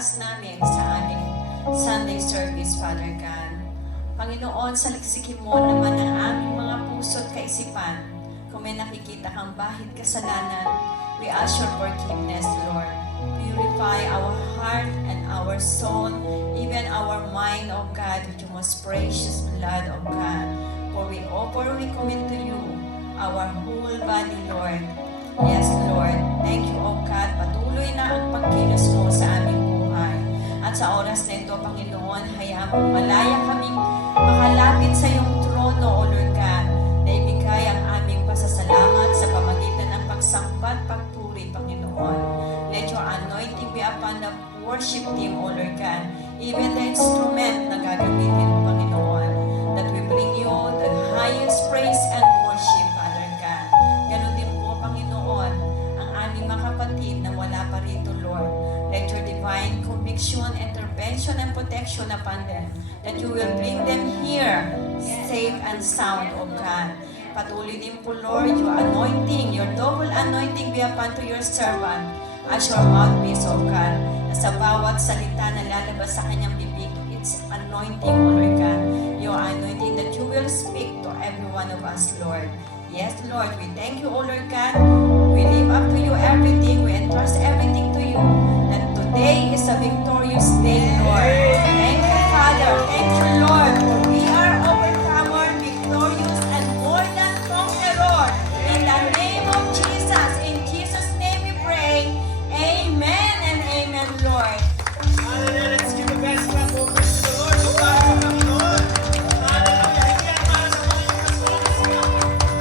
itaas namin sa aming Sunday service, Father God. Panginoon, saliksikin mo naman ang aming mga puso at kaisipan. Kung may nakikita kang bahid kasalanan, we ask your forgiveness, Lord. Purify our heart and our soul, even our mind, O God, with your most precious blood, O God. For we commit to you our whole body, Lord. Yes, Lord. Thank you, O God. Patuloy na ang pagkilos mo sa aming buhay. At sa oras na ito, Panginoon, hayaan mo malaya kaming makalapit sa iyong trono, O Lord God, na ibigay ang aming pasasalamat sa pamagitan ng pagsambat, pagpuri, Panginoon. Let your anointing be upon the worship team, O Lord God, even the instrument na gagamitin, Panginoon, that we bring you the highest praise and worship, Father God. Ganon din po, Panginoon, ang aming mga kapatid na wala pa rito, Lord. Let your divine conviction, intervention, and protection upon them, that you will bring them here, safe and sound, O God. Patuloy din po, Lord, your anointing, your double anointing be upon to your servant, as your mouthpiece, O God, na sa bawat salita na lalabas sa kanyang bibig, it's anointing, O Lord God. Your anointing that you will speak to every one of us, Lord. Yes, Lord, we thank you, O Lord God. We live up to you everything. We entrust everything to you. That today is a victorious day, Lord. Thank you, Father. Thank you, Lord. For we are overcomer, victorious, and more than conqueror. In the name of Jesus, in Jesus' name we pray. Amen and amen, Lord. Hallelujah. Let's give a best clap of praise to the Lord. Para sa Panginoon. Hallelujah. Hindi ang para sa Panginoon.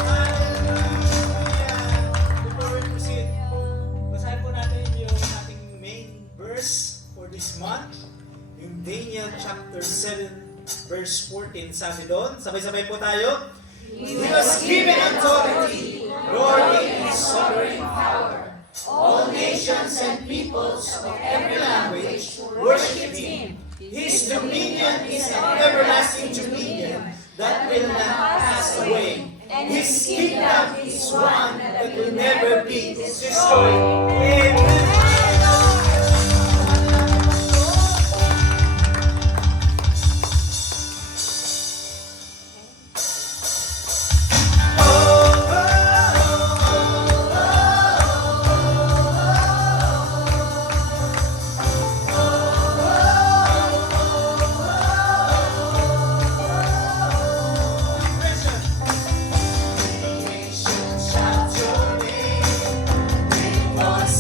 Hallelujah. Before we proceed, basahin po natin yung ating main verse for this month. Yung Daniel chapter 7 verse 14. Sabi doon, sabay-sabay po tayo. He was given authority, glory, and sovereign power. All nations and peoples of every language worship Him. His dominion is an everlasting dominion that will not pass away. His kingdom is one that will never be destroyed. Amen. Voice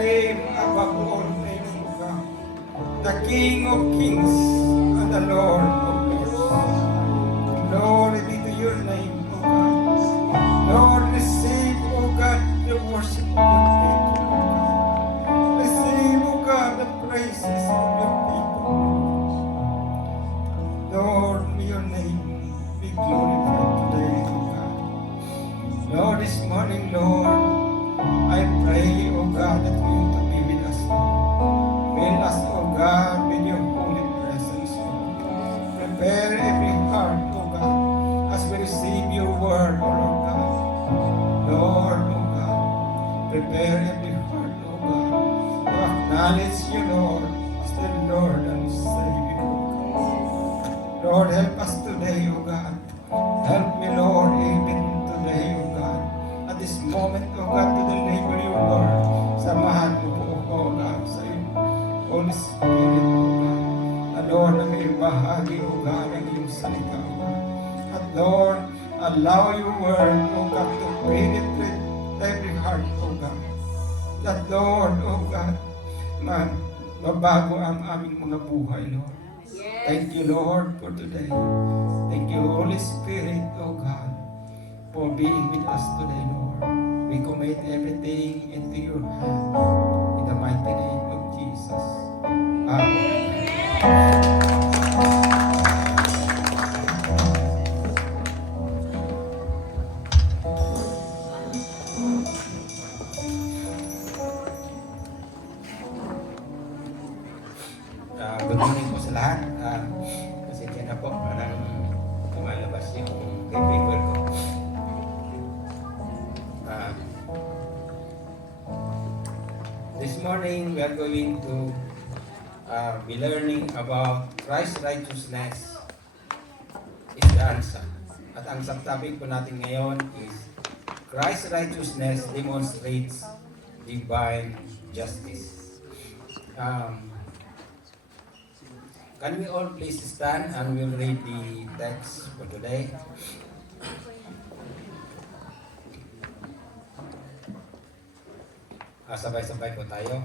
name above all names, O God. The King of Kings and the Lord of Lords. Glory be to your name, O God. Lord, receive, O God, the worship of your people, O God. Receive, O God, the praises of your people. Lord, may your name be glorified today, O God. Lord, this morning, Lord, I pray, O God, that you to be with us, Lord. Fill us, O God, with your holy presence, Lord. Prepare every heart, O God, as we receive your word, O Lord God. Lord, O God, prepare every heart, O God, to acknowledge you, Lord, as the Lord and Savior, O God. Lord, help us today, O God. Help me, Lord, even today, O God. At this moment, O God, to deliver your word. Samahan mo po ako, O God, sa iyo. Holy Spirit, O God. Na Lord, na may bahagi, O God, ang iyong salita, O God. At Lord, allow your word, O God, to penetrate every heart, O God. That Lord, O God, mabago ang aming mga buhay, Lord. Thank you, Lord, for today. Thank you, Holy Spirit, O God, for being with us today, Lord. We commit everything into your hand. In the mighty name of Jesus. Amen. Good morning po sa lahat. Pasensya na po, parang lumalabas yung paper ko. This morning, we are going to be learning about Christ's righteousness is the answer. At ang subtopic po natin ngayon is Christ's righteousness demonstrates divine justice. Can we all please stand and we'll read the text for today? Sabay-sabay po tayo.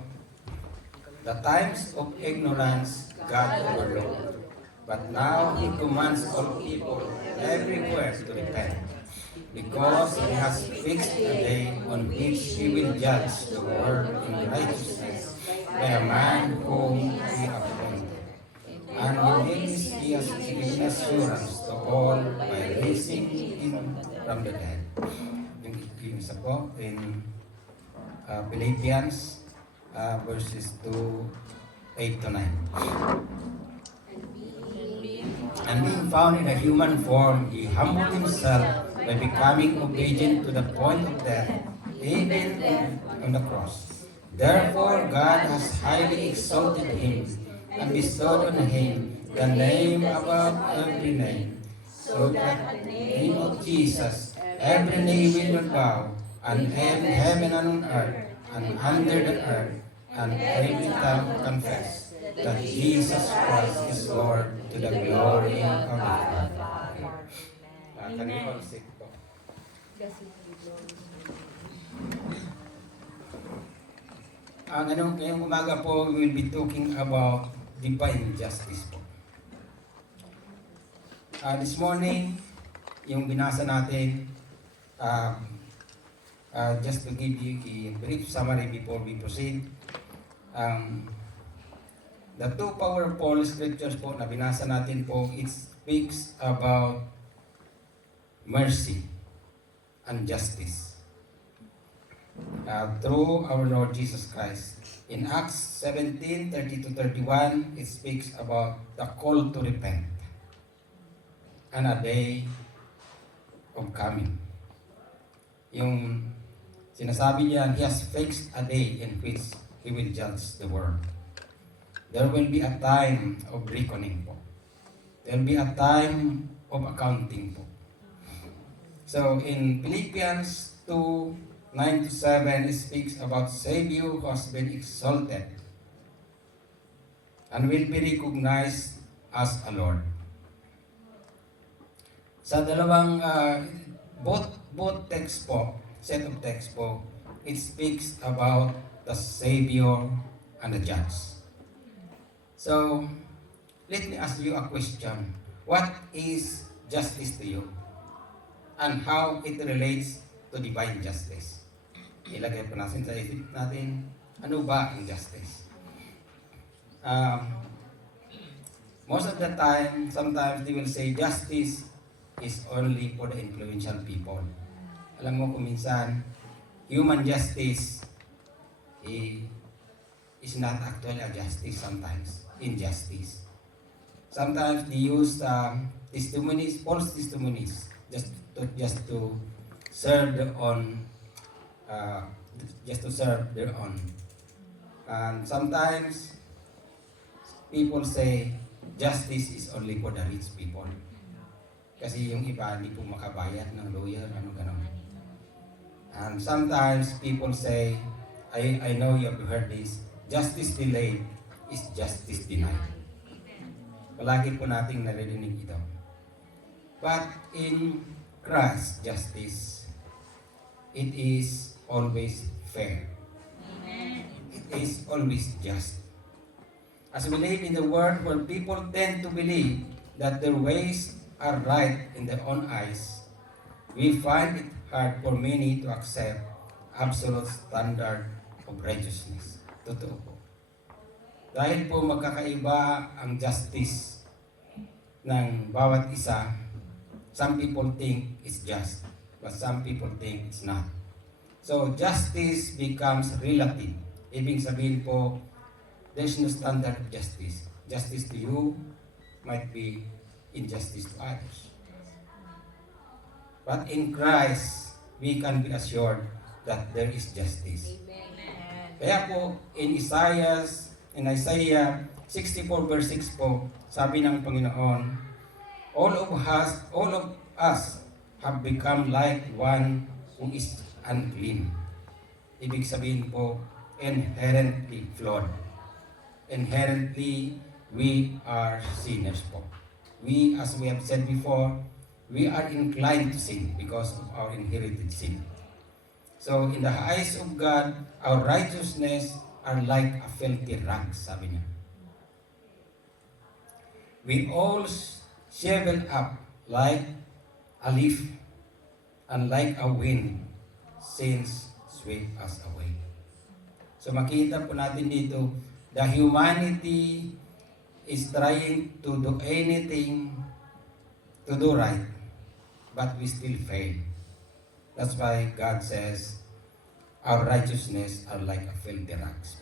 The times of ignorance God overlooked, but now He commands all people everywhere to repent, because He has fixed a day on which He will judge the world in righteousness by a man whom He appointed. And He has given assurance to all by raising Him from the dead. Yung isa po in Philippians verses 2:8 to 9. And being found in a human form, He humbled Himself by becoming obedient to the point of death, even on the cross. Therefore God has highly exalted Him and bestowed on Him the name above every name, so that at the name of Jesus every knee will bow, and heaven and on earth and under the earth, and every tongue confess that Jesus Christ is Lord, to the glory of God. Can we all sit po? Ngayong umaga po, we will be talking about divine justice po. This morning, yung binasa natin, just to give you a brief summary before we proceed, the two powerful scriptures po na binasa natin po, it speaks about mercy and justice through our Lord Jesus Christ. In Acts 17:30-31, it speaks about the call to repent and a day of coming. Yung sinasabi niya, He has fixed a day in which He will judge the world. There will be a time of reckoning po. There will be a time of accounting po. So in Philippians 2:9-7, it speaks about Savior who has been exalted and will be recognized as a Lord. Sa dalawang both text po, set of text po, it speaks about the Savior, and the Judge. So, let me ask you a question. What is justice to you? And how it relates to divine justice? Ilagay po natin sa isip natin, ano ba ang justice? Most of the time, sometimes they will say justice is only for the influential people. Alam mo kung minsan, human justice is not actually a justice sometimes, injustice. Sometimes they use testimonies, false testimonies, just to serve their own, And sometimes people say justice is only for the rich people. Kasi yung iba hindi po makabayad ng lawyer, ganon. And sometimes people say, I know you have heard this, justice delayed is justice denied. Palagi po nating naririnig ito. But in Christ's justice, it is always fair. It is always just. As we live in the world where people tend to believe that their ways are right in their own eyes, we find it hard for many to accept absolute standard of righteousness. Totoo po. Dahil po magkakaiba ang justice ng bawat isa, some people think it's just, but some people think it's not. So justice becomes relative. Ibig sabihin po, there's no standard of justice. Justice to you might be injustice to others. But in Christ, we can be assured that there is justice. Kaya po, in Isaiah 64 verse 6 po, sabi ng Panginoon, all of us have become like one who is unclean. Ibig sabihin po, inherently flawed. Inherently, we are sinners po. We, as we have said before, we are inclined to sin because of our inherited sin. So, in the eyes of God, our righteousness are like a filthy rag, sabi niya. We all shrivel up like a leaf, and like a wind, sins sweep us away. So makita po natin dito, the humanity is trying to do anything to do right, but we still fail. That's why God says, our righteousness are like a filthy rags.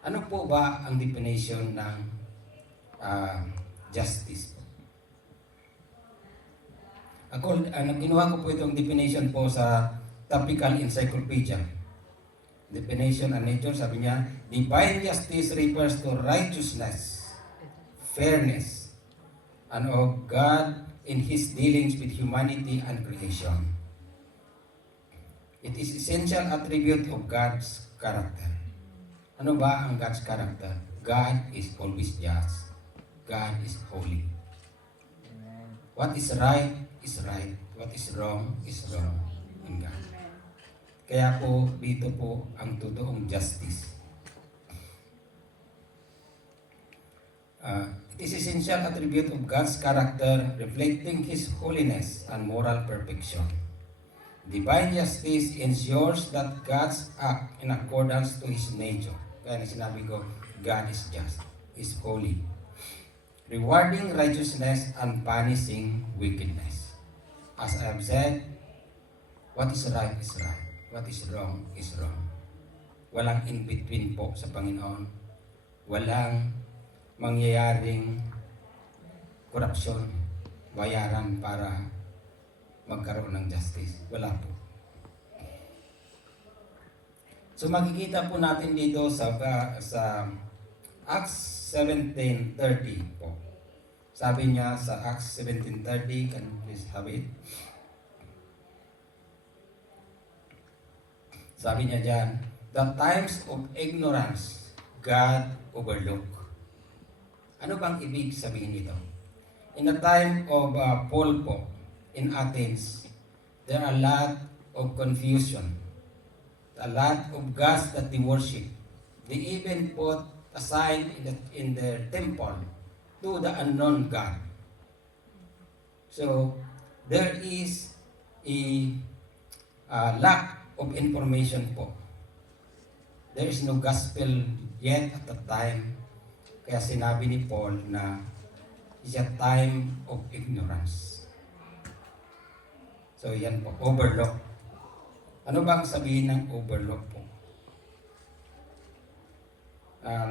Ano po ba ang definition ng justice? Ginawa ko po itong definition po sa Topical Encyclopedia. Definition and nature, sabi niya, divine justice refers to righteousness, fairness, and of God in His dealings with humanity and creation. It is essential attribute of God's character. Ano ba ang God's character? God is always just. God is holy. What is right is right. What is wrong is wrong in God. Kaya po, dito po ang totoong justice. It is essential attribute of God's character reflecting His holiness and moral perfection. Divine justice ensures that God's act in accordance to His nature. Kaya sinabi ko, God is just, is holy. Rewarding righteousness and punishing wickedness. As I have said, what is right is right. What is wrong is wrong. Walang in-between po sa Panginoon. Walang mangyayaring korupsyon, bayaran para magkaroon ng justice. Wala po. So makikita po natin dito sa Acts 17:30 po. Sabi niya sa Acts 17:30, can you please have it? Sabi niya dyan, the times of ignorance, God overlook. Ano bang ibig sabihin nito? In the time of Paul po, in Athens, there are a lot of confusion. a lot of gods that they worship. They even put a sign in the temple to the unknown God. So there is a lack of information po. There is no gospel yet at the time. Kaya sinabi ni Paul na it's a time of ignorance. So yan po, overlook. Ano bang sabihin ng overlook po?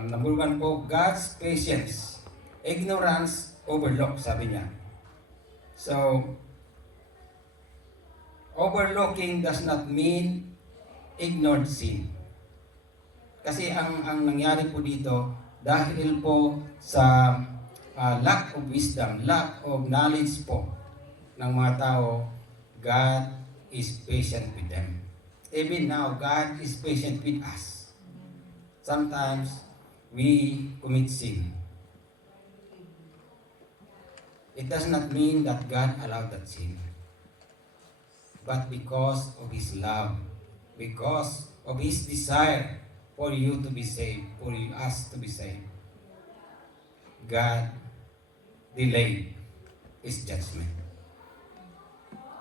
Number 1 po, God's patience. Ignorance, overlook, sabi niya. So, overlooking does not mean ignored sin. Kasi ang nangyari po dito, dahil po sa lack of wisdom, lack of knowledge po ng mga tao, God is patient with them. Even now, God is patient with us. Sometimes, we commit sin. It does not mean that God allowed that sin. But because of His love, because of His desire for you to be saved, for us to be saved, God delayed His judgment.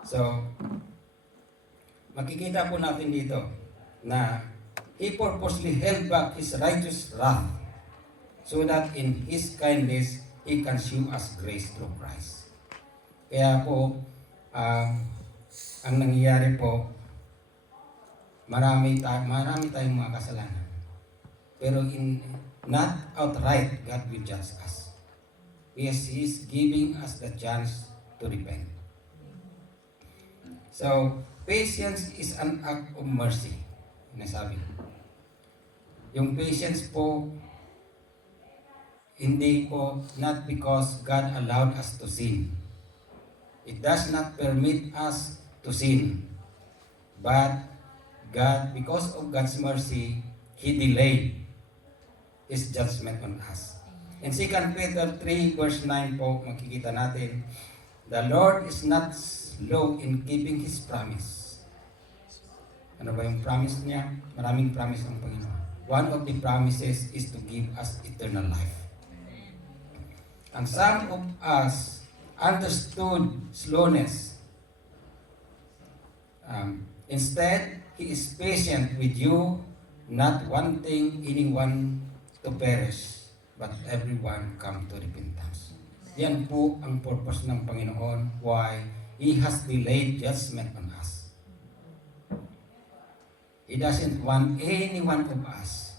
So, makikita po natin dito na He purposely held back His righteous wrath so that in His kindness, He can show us grace through Christ. Kaya po, ang nangyayari po, marami tayong mga kasalanan. Pero not outright, God will judge us. Yes, He is giving us the chance to repent. So, patience is an act of mercy. Nasabi. Yung patience po, hindi po, not because God allowed us to sin. It does not permit us to sin. But God, because of God's mercy, He delayed His judgment on us. In 2 Peter 3 verse 9 po, makikita natin, the Lord is not slow in keeping His promise. Ano ba yung promise niya? Maraming promise ng Panginoon. One of the promises is to give us eternal life. And some of us understood slowness. Instead, He is patient with you, not wanting anyone to perish, but everyone come to repentance. Yan po ang purpose ng Panginoon, why He has delayed judgment on us. He doesn't want any one of us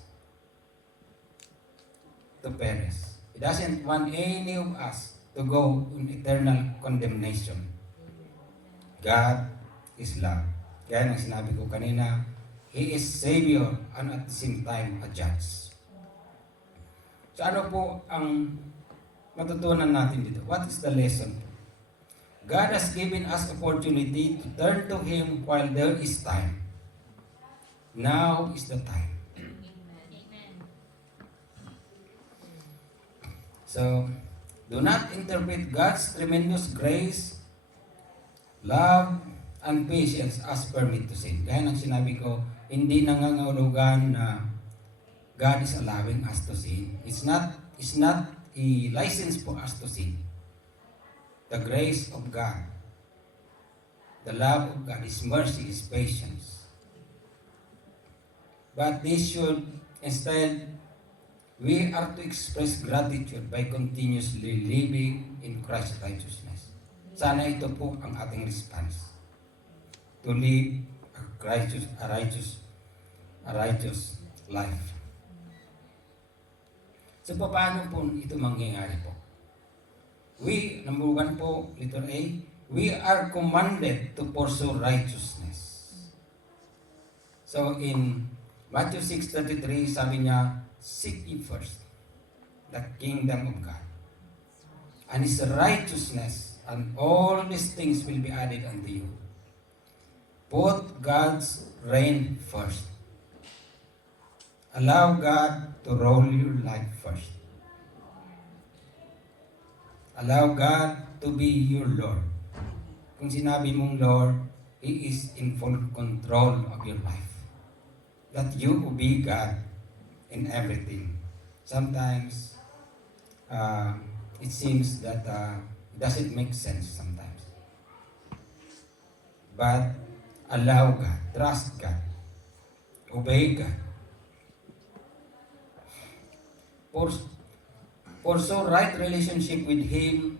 to perish. He doesn't want any of us to go in eternal condemnation. God is love. Kaya nang sinabi ko kanina, He is Savior and at the same time a Judge. So ano po ang matutunan natin dito? What is the lesson? God has given us opportunity to turn to Him while there is time. Now is the time. So, do not interpret God's tremendous grace, love, and patience as permit to sin. Kaya nang sinabi ko, hindi nangangahulugan na God is allowing us to sin. It's not a license for us to sin. The grace of God, the love of God, His mercy, His patience. But this should instead, we are to express gratitude by continuously living in Christ's righteousness. Sana ito po ang ating response. To live a righteous life. So, paano po ito mangyayari po? We, number 1 po, letter A, we are commanded to pursue righteousness. So, in Matthew 6:33, sabi niya, seek ye first the kingdom of God and His righteousness, and all these things will be added unto you. Put God's reign first. Allow God to rule your life first. Allow God to be your Lord. Kung sinabi mong Lord, He is in full control of your life. that you obey God in everything. Sometimes it seems that it doesn't make sense sometimes. But allow God, trust God, obey God. Pursue right relationship with Him,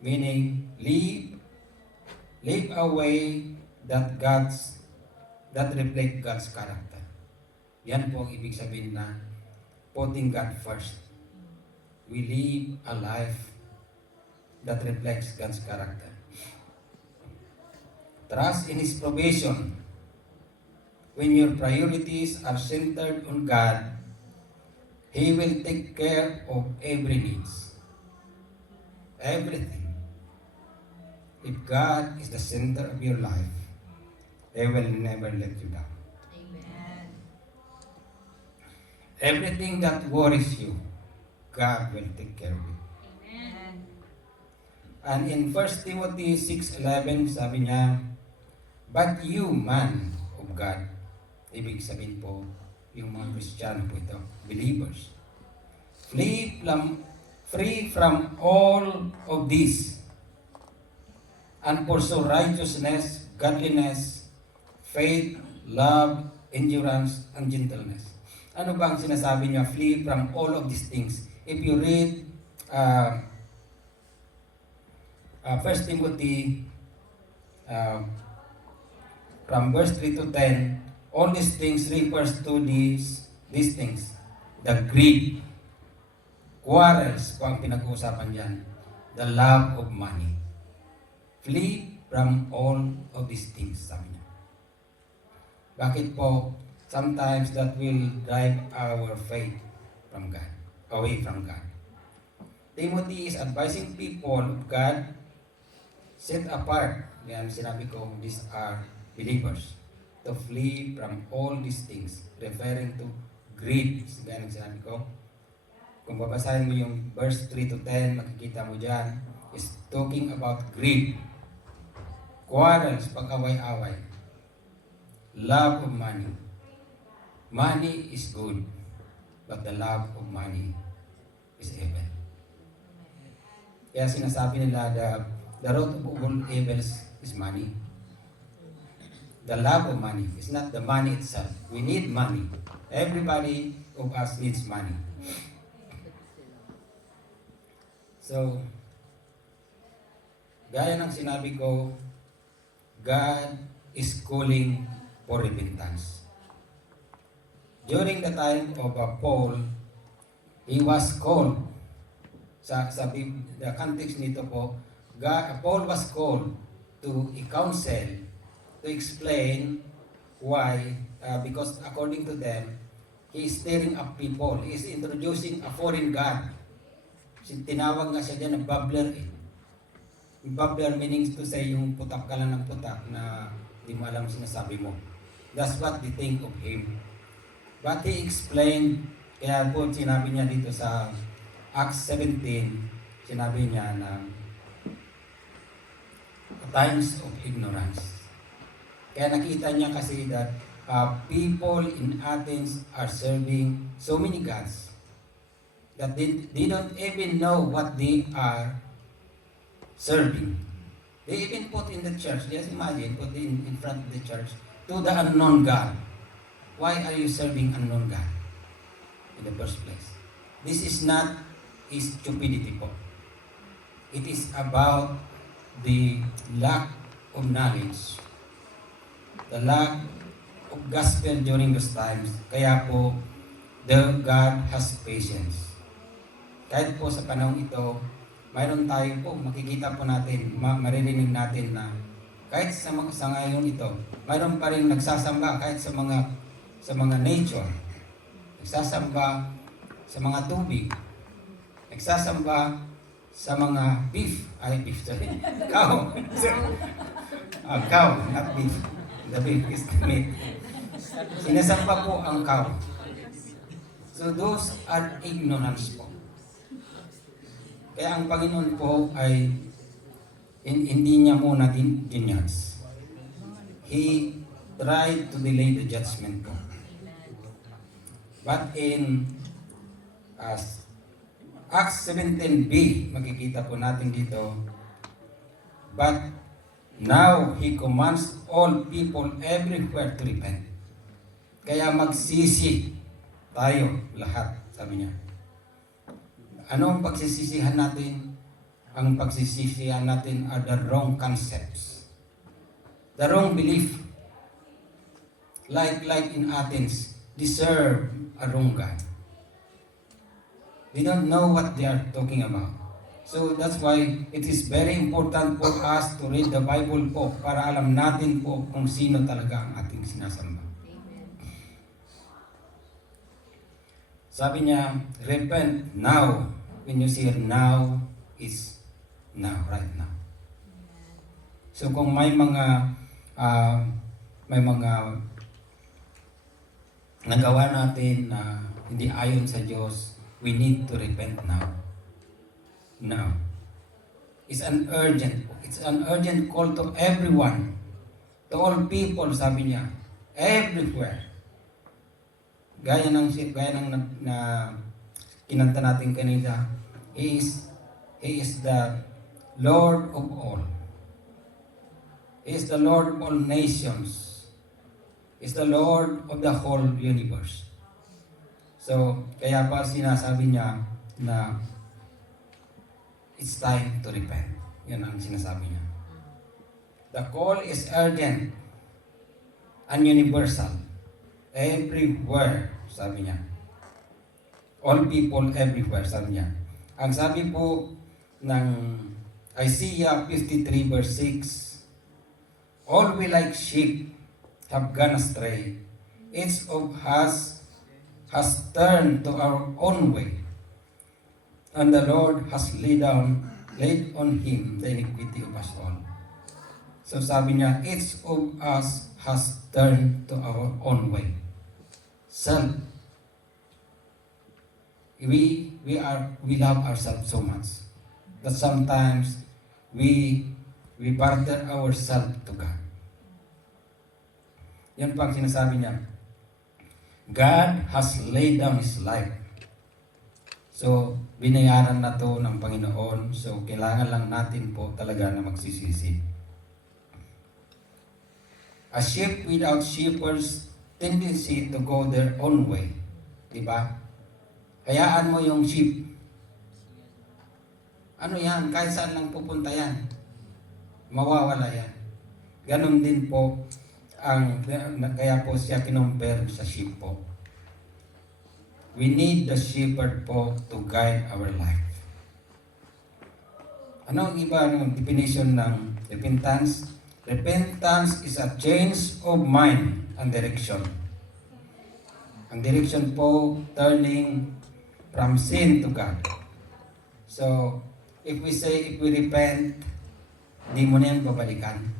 meaning live a way that reflect God's character. Yan po ang ibig sabihin na putting God first. We live a life that reflects God's character. Trust in His provision. When your priorities are centered on God, He will take care of every needs. Everything. If God is the center of your life, He will never let you down. Amen. Everything that worries you, God will take care of it. Amen. And in 1 Timothy 6:11, sabi niya, but you, man of God, ibig sabihin po, yung mga Kristiyano po ito, believers, free from all of this, and pursue righteousness, godliness, faith, love, endurance, and gentleness. Ano ba ang sinasabi niya? Flee from all of these things. If you read 1 Timothy from verse 3 to 10, all these things refers to these things. The greed, quarrels po ang pinag-uusapan dyan. The love of money. Flee from all of these things, sabi niya. Bakit po? Sometimes that will drive our faith from God, away from God. Timothy is advising people of God, set apart. Yan sinabi ko, these are believers, to flee from all these things, referring to greed. Ganyan sinabi ko. Kung babasahin mo yung verse 3 to 10, makikita mo dyan, is talking about greed, quarrels, pag-away-away, love of money. Money is good, but the love of money is evil. Kaya sinasabi nila, the root of all evils is money. The love of money is not the money itself. We need money. Everybody of us needs money. So, gaya ng sinabi ko, God is calling for repentance. During the time of Paul, he was called, the context nito po, Paul was called to a council to explain why, because according to them, he is stirring up people. He is introducing a foreign god. Tinawag nga siya dyan na babbler eh. Babbler meaning to say yung putak ka lang ng putak na di mo alam sinasabi mo. That's what they think of him. But he explained, kaya po sinabi niya dito sa Acts 17, sinabi niya na times of ignorance. Kaya nakita niya kasi that people in Athens are serving so many gods that they don't even know what they are serving. They even put in the church, just imagine, put in front of the church, to the unknown God. Why are you serving unknown God in the first place? This is not stupidity po. It is about the lack of knowledge, the lack of gospel during those times. Kaya po, the God has patience. Kahit po sa panahon ito, mayroon tayo po, makikita po natin, maririnig natin na kahit sa ngayon ito, mayroon pa rin nagsasamba kahit sa mga nature, nagsasamba sa mga tubig, nagsasamba sa mga beef, cow. Cow, not beef. The beef is the meat. Sinasamba po ang cow. So those are ignorance po. Kaya ang Panginoon po ay hindi niya muna dinyats. He tried to delay the judgment po. But in Acts 17b, makikita po natin dito, but now He commands all people everywhere to repent. Kaya magsisi tayo lahat, sabi niya. Ano ang pagsisisihan natin? Ang pagsisisihan natin are the wrong concepts. The wrong belief. Like in Athens, they serve a wrong God. They don't know what they are talking about. So that's why it is very important for us to read the Bible po para alam natin po kung sino talaga ang ating sinasamba. Sabi niya, repent now. When you say now, is now, right now. So kung may mga nagawa natin na hindi ayon sa Diyos, we need to repent now. Now. It's an urgent call to everyone, to all people, sabi niya, everywhere. Gaya ng na kinanta natin kanina, He is the Lord of all. He is the Lord of all nations. He is the Lord of the whole universe. So, kaya pa sinasabi niya na it's time to repent. Yan ang sinasabi niya. The call is urgent and universal. Everywhere, sabi niya. All people everywhere, sabi niya. Ang sabi po ng Isaiah 53 verse 6, all we like sheep have gone astray. Each of us has turned to our own way, and the Lord has laid on Him the iniquity of us all. So sabi niya, each of us has turned to our own way. Self. We love ourselves so much that sometimes we barter ourselves to God. Yan pa ang sinasabi niya. God has laid down His life. So, binayaran na to ng Panginoon. So, kailangan lang natin po talaga na magsisisi. A sheep without shepherds tendency to go their own way. Diba? Hayaan mo yung sheep. Ano yan? Kahit saan lang pupunta yan. Mawawala yan. Ganon din po kaya po siya kinumpare sa sheep po. We need the shepherd po to guide our life. Ano ang iba ng definition ng repentance? Repentance is a change of mind and direction. Ang direction po, turning from sin to God. So, if we repent, di mo na yan babalikan.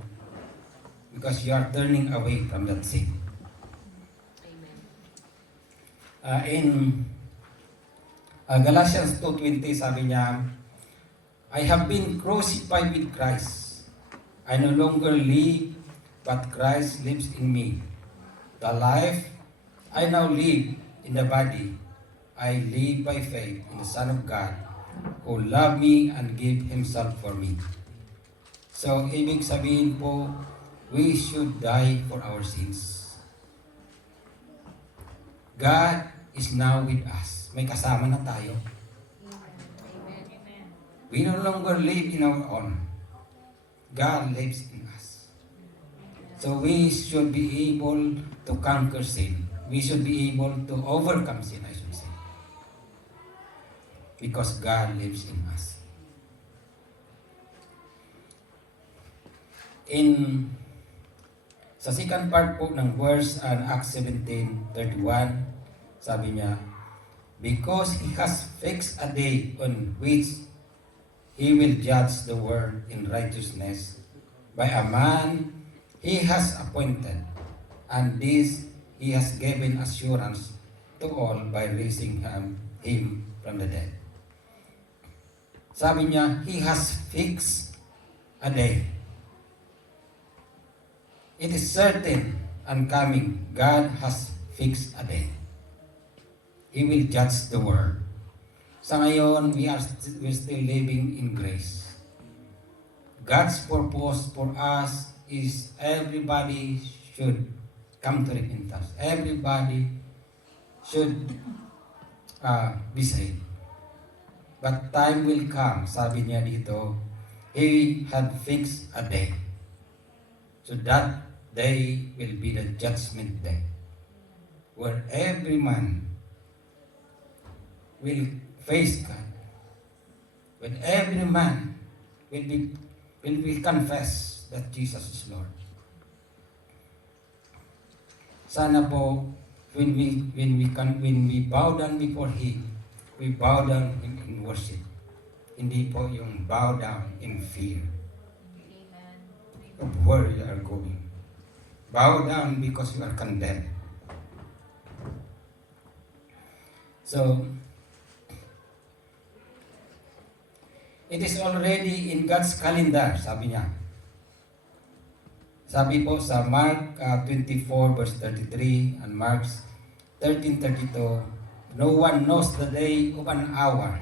Because you are turning away from that sin. In Galatians 2:20, sabi niya, I have been crucified with Christ. I no longer live, but Christ lives in me. The life I now live in the body, I live by faith in the Son of God, who loved me and gave Himself for me. So, ibig sabihin po, we should die for our sins. God is now with us. May kasama na tayo. We no longer live in our own. God lives in us. So we should be able to conquer sin. We should be able to overcome sin, I should say. Because God lives in us. Sa second part po ng verse Acts 17:31, sabi niya, because He has fixed a day on which He will judge the world in righteousness by a man He has appointed, and this He has given assurance to all by raising Him from the dead. Sabi niya, He has fixed a day. It is certain and coming. God has fixed a day. He will judge the world. Sa ngayon, we're still living in grace. God's purpose for us is everybody should come to repentance. Everybody should be saved. But time will come, sabi niya dito, He had fixed a day. So that day will be the judgment day, where every man will face God. When every man will confess that Jesus is Lord. Sana po when we bow down before Him, we bow down in worship. Hindi po yung bow down in fear of where you are going. Bow down because you are condemned. So, it is already in God's calendar, sabi niya. Sabi po sa Mark 24 verse 33 and Mark 13:32, no one knows the day of an hour,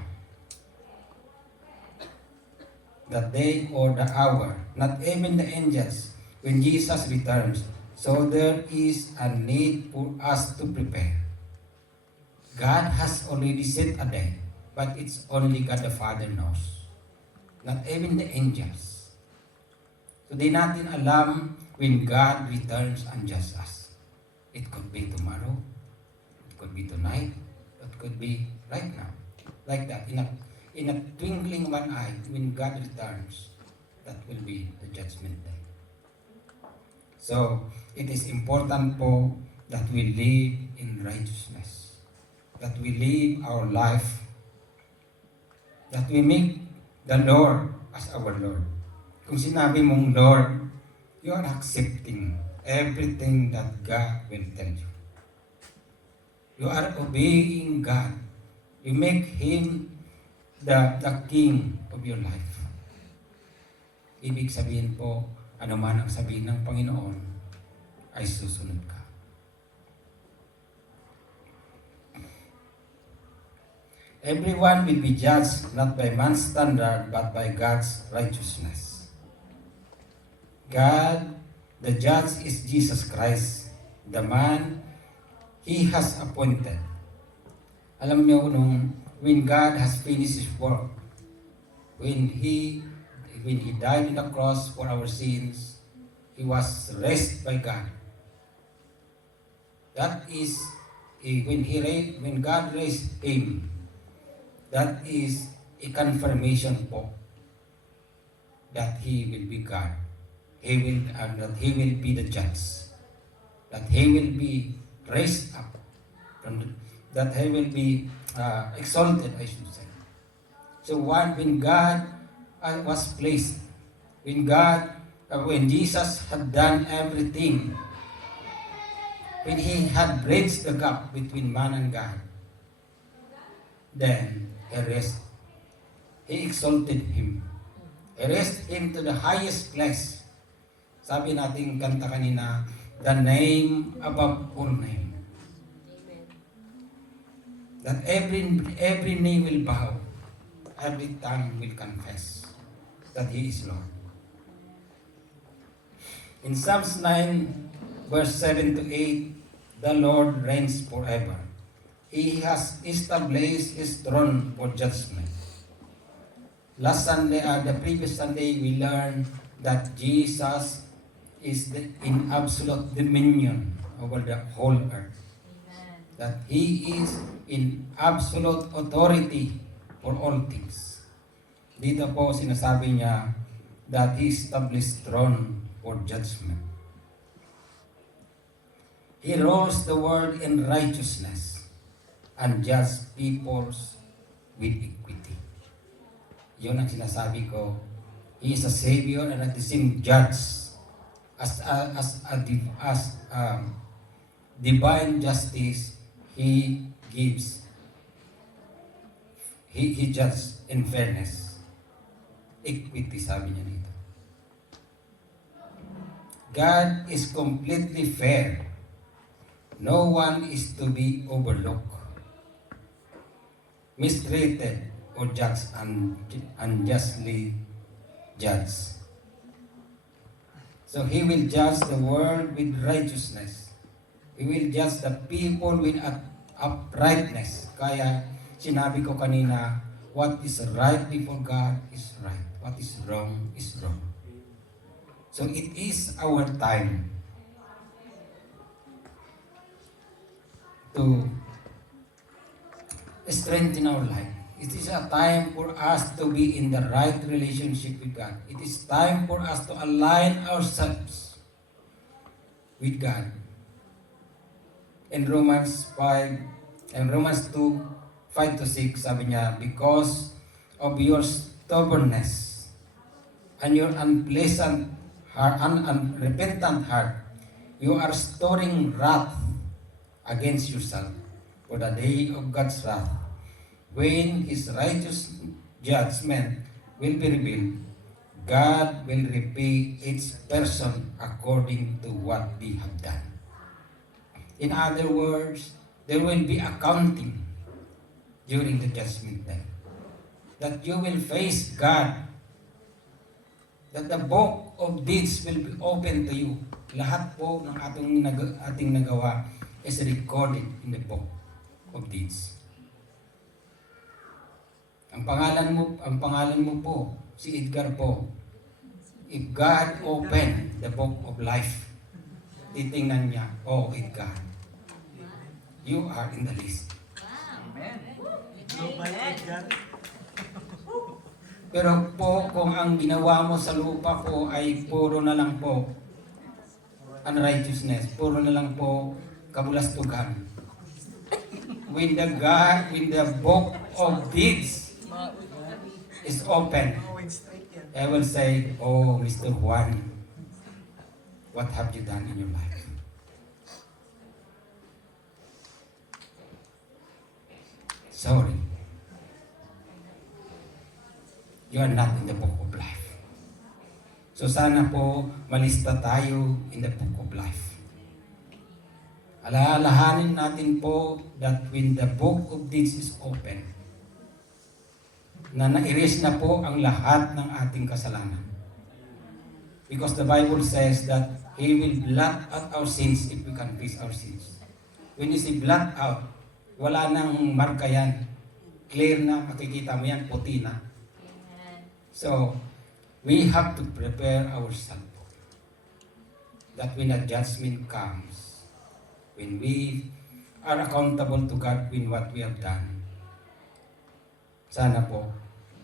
the day or the hour, not even the angels, when Jesus returns. So there is a need for us to prepare. God has already set a day, but it's only God the Father knows. Not even the angels. So di natin alam when God returns and judges us. It could be tomorrow, it could be tonight, it could be right now. Like that, in a twinkling of an eye, when God returns, that will be the judgment day. So, it is important po that we live in righteousness, that we live our life, that we make the Lord as our Lord. Kung sinabi mong Lord, you are accepting everything that God will tell you. You are obeying God. You make Him the King of your life. Ibig sabihin po, ano man ang sabihin ng Panginoon, ay susunod ka. Everyone will be judged not by man's standard but by God's righteousness. God, the judge, is Jesus Christ, the man He has appointed. Alam niyo when God has finished His work, when He died on the cross for our sins, He was raised by God. That is when God raised Him. That is a confirmation po that He will be God. That He will be the judge. That He will be raised up. That He will be exalted, I should say. So when God was placed, when Jesus had done everything, when He had bridged the gap between man and God, then He exalted Him. He raised Him to the highest place. Sabi natin kanta kanina, the name above all name. That every knee will bow, every tongue will confess that He is Lord. In Psalms 9, verse 7 to 8, the Lord reigns forever. He has established His throne for judgment. The previous Sunday, we learned that Jesus is in absolute dominion over the whole earth. Amen. That He is in absolute authority for all things. Dito po sinasabi niya that He established throne for judgment. He rules the world in righteousness and judge peoples with equity. Yun ang sinasabi ko. He is a Savior and at the same judge. As divine justice, He gives. He judges in fairness. Equity, sabi niya dito. God is completely fair. No one is to be overlooked. mistreated or judged unjustly judged. So He will judge the world with righteousness. He will judge the people with uprightness. Kaya sinabi ko kanina, what is right before God is right. What is wrong is wrong. So it is our time to strengthen our life. It is a time for us to be in the right relationship with God. It is time for us to align ourselves with God. In Romans 5 and Romans 2, 5 to 6, sabi niya, because of your stubbornness and your unpleasant heart, unrepentant heart, you are storing wrath against yourself for the day of God's wrath, when His righteous judgment will be revealed. God will repay each person according to what they have done. In other words, there will be accounting during the judgment day. That you will face God. That the book of deeds will be open to you. Lahat po ng ating nagawa is recorded in the book of deeds. Ang pangalan mo po, si Edgar po. If God opened the book of life, titingnan niya, oh Edgar, you are in the list. Pero po, kung ang ginawa mo sa lupa po ay puro na lang po unrighteousness, puro na lang po kabulastugan. When the book of deeds is open, I will say, oh, Mr. Juan, what have you done in your life? Sorry. You are not in the book of life. So sana po malista tayo in the book of life. Alalahanin natin po that when the book of deeds is open, na na-erase na po ang lahat ng ating kasalanan. Because the Bible says that He will blot out our sins if we confess our sins. When you say blot out, wala nang marka yan. Clear na, makikita mo yan, puti na. So, we have to prepare ourselves that when a judgment comes, when we are accountable to God in what we have done, sana po,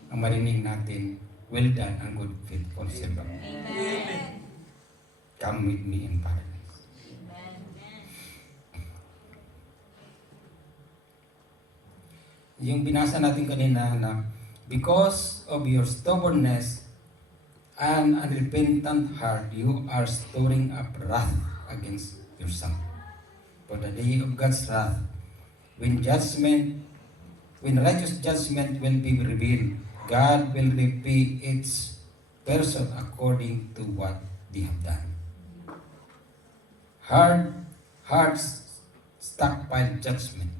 ang marinig natin, well done and good faithful servant. Amen. Come with me in paradise. Yung binasa natin kanina na, because of your stubbornness and unrepentant heart, you are storing up wrath against yourself. For the day of God's wrath, when righteous judgment will be revealed, God will repay each person according to what they have done. Hearts stockpile judgment.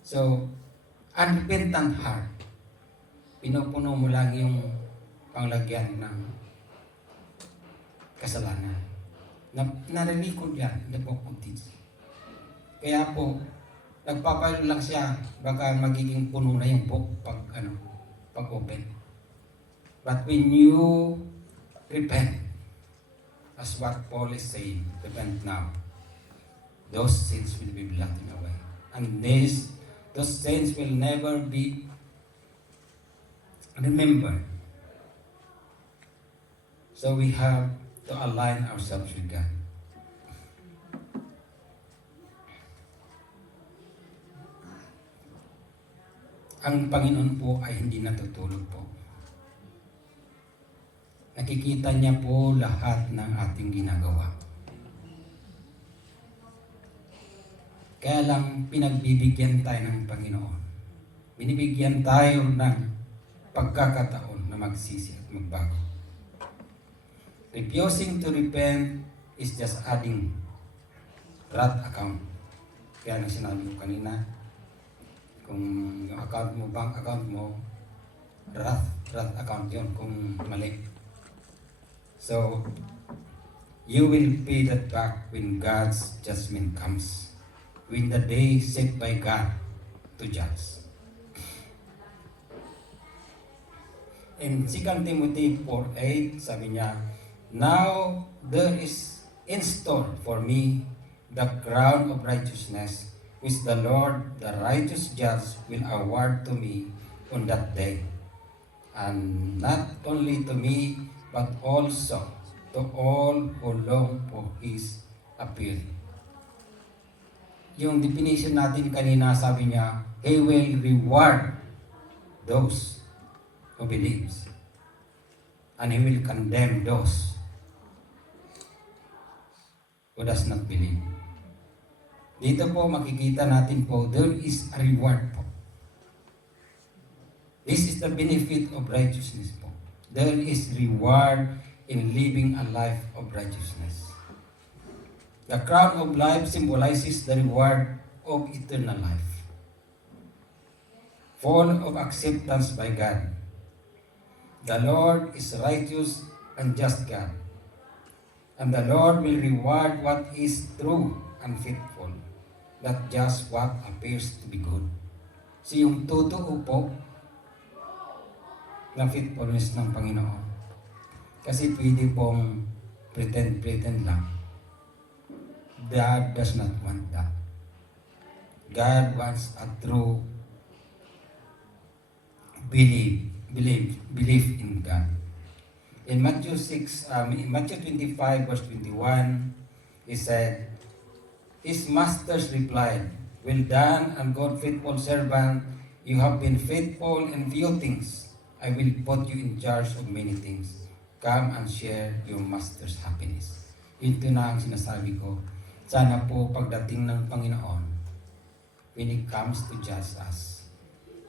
So, unrepentant heart, pinupuno mo lang yung panglagyan ng kasalanan. Narinikod yan in the book of deeds. Kaya po, nagpapalo lang siya, baka magiging puno na yung book pag open. But when you repent, as what Paul is saying, repent now, those sins will be blotted away. And those sins will never be remembered. So we have to align ourselves with God. Ang Panginoon po ay hindi natutulog po. Nakikita niya po lahat ng ating ginagawa. Kaya lang pinagbibigyan tayo ng Panginoon. Binibigyan tayo ng pagkakataon na magsisi at magbago. Refusing to repent is just adding wrath account. Kaya na sinabi ko kanina, Kung yung account mo, bank account mo, Wrath account yun kung mali. So, you will pay that back when God's judgment comes. When the day set by God to judge. In 2 Timothy 4:8, sabi niya, now there is in store for me the crown of righteousness, which the Lord, the righteous judge, will award to me on that day. And not only to me, but also to all who long for His appearing. Yung definition natin kanina, sabi niya, He will reward those who believes. And He will condemn those who does not believe. Dito po makikita natin po, there is a reward po. This is the benefit of righteousness po. There is reward in living a life of righteousness. The crown of life symbolizes the reward of eternal life, full of acceptance by God. The Lord is righteous and just God, and the Lord will reward what is true and faithful, not just what appears to be good. So yung totoo po na faithfulness ng Panginoon. Kasi pwede pong pretend lang. God does not want that. God wants a true belief in God. In Matthew 25 verse 21, He said, His masters replied, well done, and good faithful servant, you have been faithful in few things. I will put you in charge of many things. Come and share your master's happiness. Ito na ang sinasabi ko. Sana po pagdating ng Panginoon, when He comes to judge us,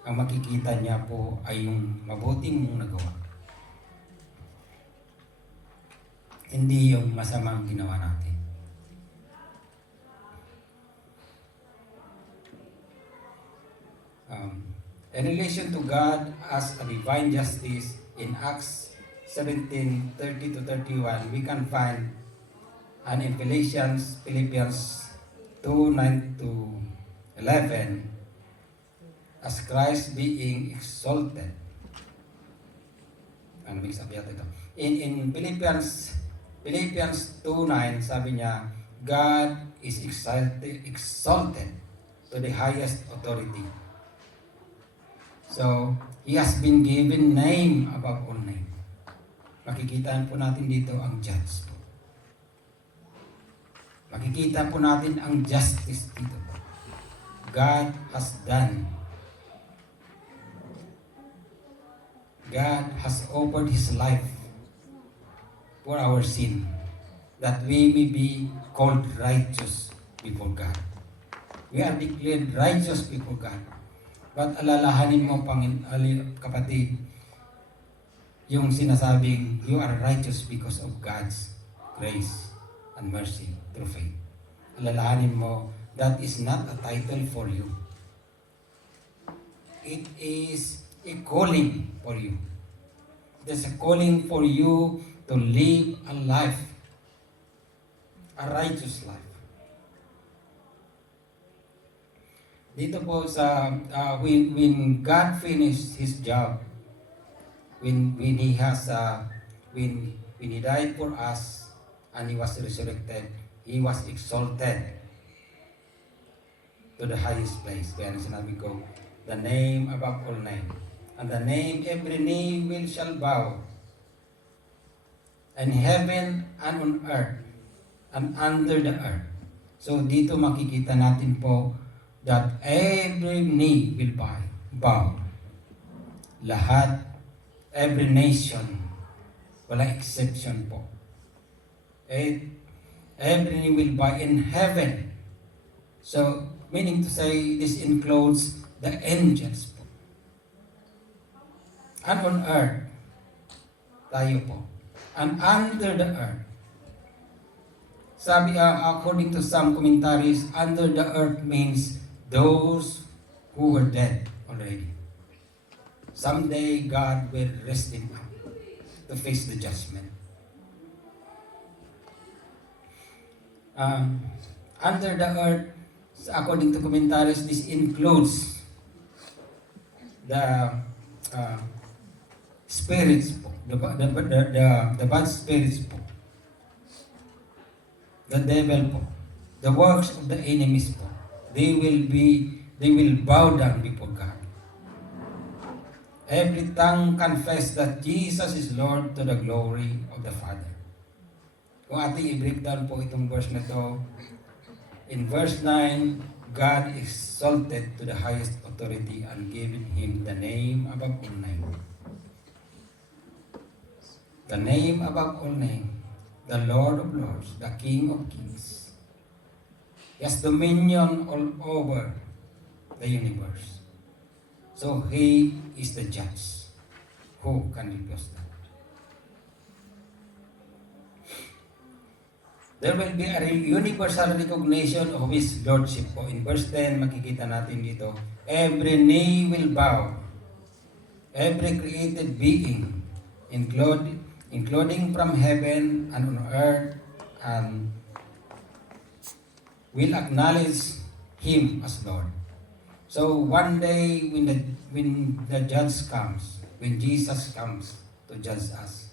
ang makikita niya po ay yung mabuting mong nagawa. Hindi yung masamang ginawa natin. In relation to God as a divine justice, in Acts 17:30 to 31, we can find and in Philippians 2:9 to 11, as Christ being exalted. Ano may sabi ito? In Philippians 2:9, sabi niya, God is exalted to the highest authority. So, He has been given name above all name. Makikita po natin dito ang judge po. Makikita po natin ang justice dito po. God has done. God has offered His life for our sin, that we may be called righteous before God. We are declared righteous before God. But alalahanin mo, kapatid, yung sinasabing, you are righteous because of God's grace and mercy through faith. Alalahanin mo, that is not a title for you. It is a calling for you. There's a calling for you to live a life, a righteous life. Dito po sa when God finished His job, when He died for us and He was resurrected, He was exalted to the highest place. Kaya sinabi ko, the name above all name, and the name every knee will shall bow, in heaven and on earth and under the earth. So dito makikita natin po that every knee will bow. Lahat, every nation, walang exception po. Every knee will bow in heaven. So, meaning to say, this includes the angels po. And on earth, tayo po. And under the earth. Sabi, according to some commentaries, under the earth means those who were dead already. Someday God will raise them up to face the judgment. Under the earth, according to commentaries, this includes the spirits po, the bad spirits po, the devil po, the works of the enemies po. They will bow down before God. Every tongue confess that Jesus is Lord to the glory of the Father. Kung ating i-breakdown po itong verse na to, in verse 9, God exalted to the highest authority and given him the name above all name. The name above all name, the Lord of lords, the King of kings. He has dominion all over the universe. So he is the judge. Who can refuse that? There will be a universal recognition of His Lordship po. In verse 10, makikita natin dito, every knee will bow, every created being, including from heaven and on earth, and will acknowledge Him as Lord. So one day when the judge comes, when Jesus comes to judge us,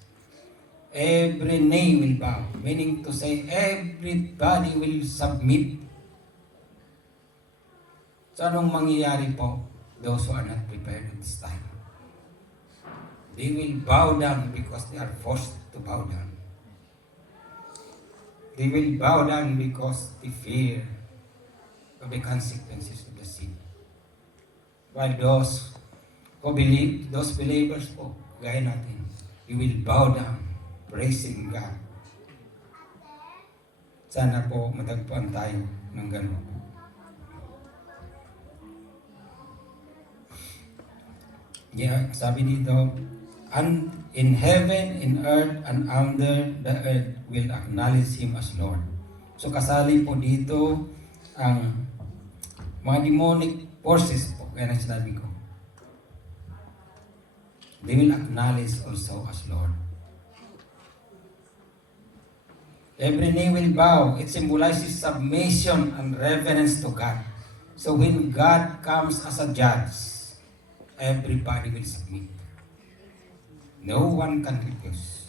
every knee will bow, meaning to say everybody will submit. So anong mangyayari po? Those who are not prepared at this time, they will bow down because they are forced to bow down. They will bow down because they fear of the consequences of the sin. While those who believe, those believers po, gaya natin, you will bow down, praising God. Sana po matagpuan tayo ng gano'n. Yeah, sabi dito, and in heaven, in earth, and under the earth will acknowledge Him as Lord. So kasali po dito ang mga demonic forces po, kaya na sinabi ko. They will acknowledge also as Lord. Every knee will bow. It symbolizes submission and reverence to God. So when God comes as a judge, everybody will submit. No one can refuse.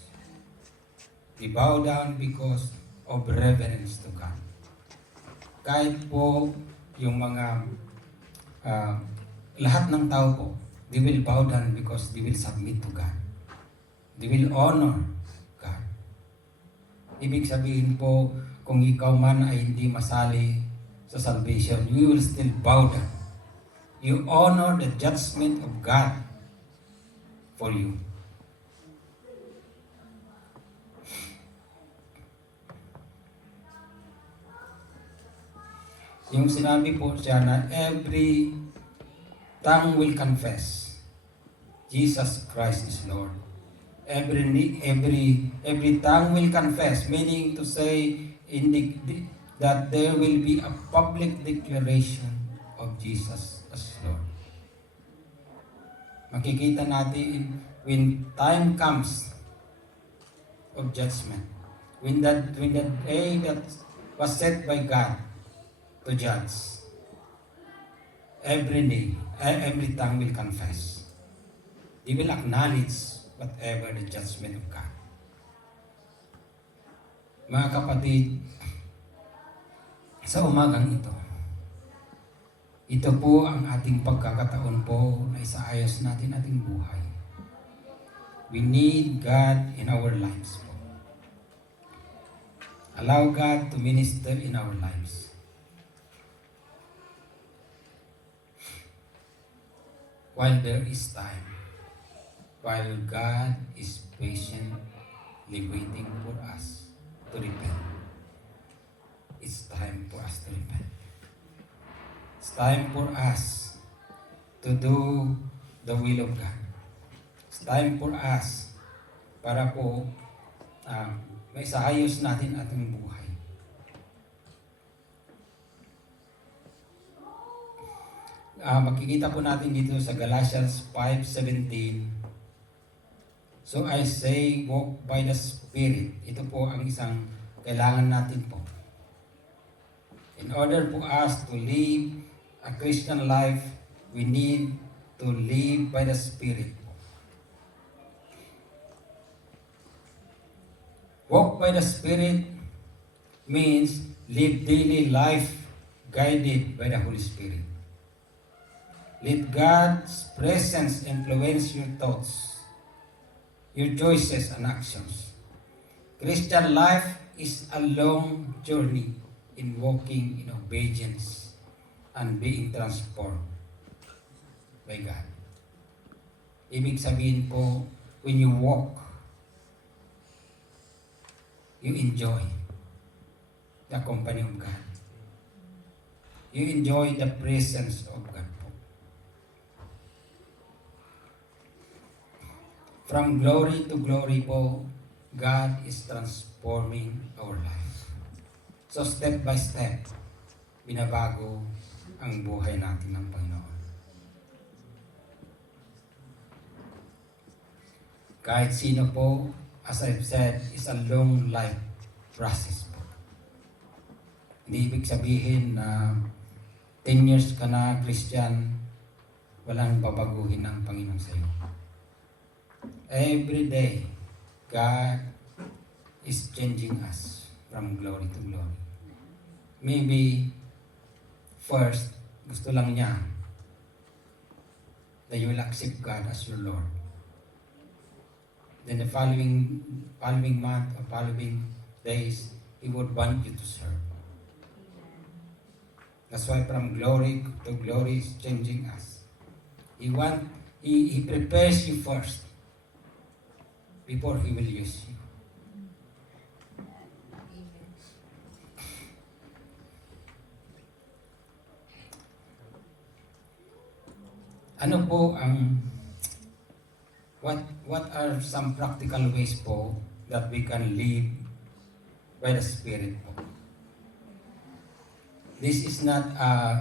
They bow down because of reverence to God. Kahit po yung mga lahat ng tao po, they will bow down because they will submit to God. They will honor God. Ibig sabihin po, kung ikaw man ay hindi masali sa salvation, you will still bow down. You honor the judgment of God for you. Yung sinabi po siya na every tongue will confess Jesus Christ is Lord. Every tongue will confess, meaning to say that there will be a public declaration of Jesus as Lord. Makikita natin when time comes of judgment, when the day that was set by God to judge, every tongue will confess. They will acknowledge whatever the judgment of God. Mga kapatid, sa umagang ito po ang ating pagkakataon po na isaayos natin ating buhay. We need God in our lives po. Allow God to minister in our lives. While there is time, while God is patiently waiting for us to repent, it's time for us to repent. It's time for us to do the will of God. It's time for us para po maisayos natin ating buhay. makikita po natin dito sa Galatians 5:17. So I say, walk by the Spirit. Ito po ang isang kailangan natin po. In order for us to live a Christian life, we need to live by the Spirit. Walk by the Spirit means live daily life guided by the Holy Spirit. Let God's presence influence your thoughts, your choices and actions. Christian life is a long journey in walking in obedience and being transformed by God. Ibig sabihin po, when you walk, you enjoy the company of God. You enjoy the presence of God po. From glory to glory po, God is transforming our life. So step by step, binabago ang buhay natin ng Panginoon. Kahit sino po, as I've said, is a long life process po. Hindi ibig sabihin na 10 years ka na Christian, walang babaguhin ng Panginoon sa iyo. Every day, God is changing us from glory to glory. Maybe, first, gusto lang niya that you will accept God as your Lord. Then the following month or following days, He would want you to serve. That's why from glory to glory is changing us. He prepares you first before He will use you. Ano po ang what are some practical ways po that we can live by the Spirit po? This is not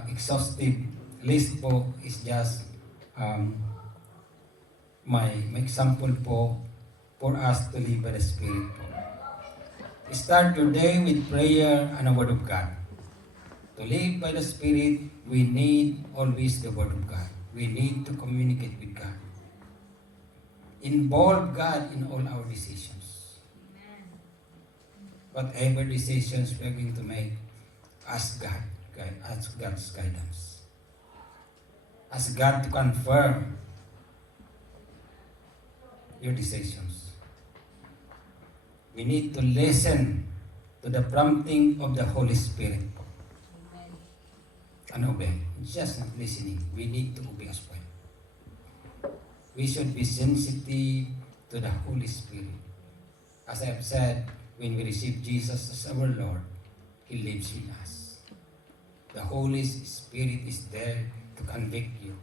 exhaustive list po, it's just my example po for us to live by the Spirit po. Start your day with prayer and the Word of God. To live by the Spirit, we need always the Word of God. We need to communicate with God. Involve God in all our decisions. Whatever decisions we are going to make, ask God, ask God's guidance. Ask God to confirm your decisions. We need to listen to the prompting of the Holy Spirit. And obey. It's just not listening. We need to obey as well. We should be sensitive to the Holy Spirit. As I have said, when we receive Jesus as our Lord, He lives in us. The Holy Spirit is there to convict you.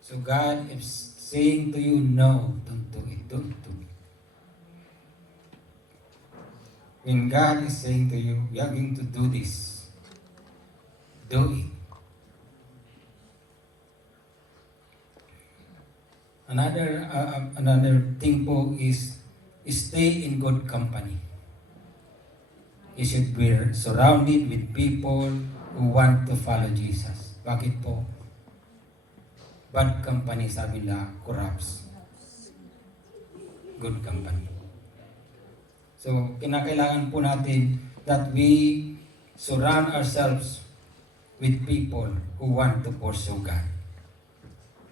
So God is saying to you, no, don't do it, don't do it. When God is saying to you, you are going to do this, do it. Another thing po is stay in good company. You should be surrounded with people who want to follow Jesus. Bakit po? Bad company, sabi nila, corrupts good company. So, kinakailangan po natin that we surround ourselves with people who want to pursue God.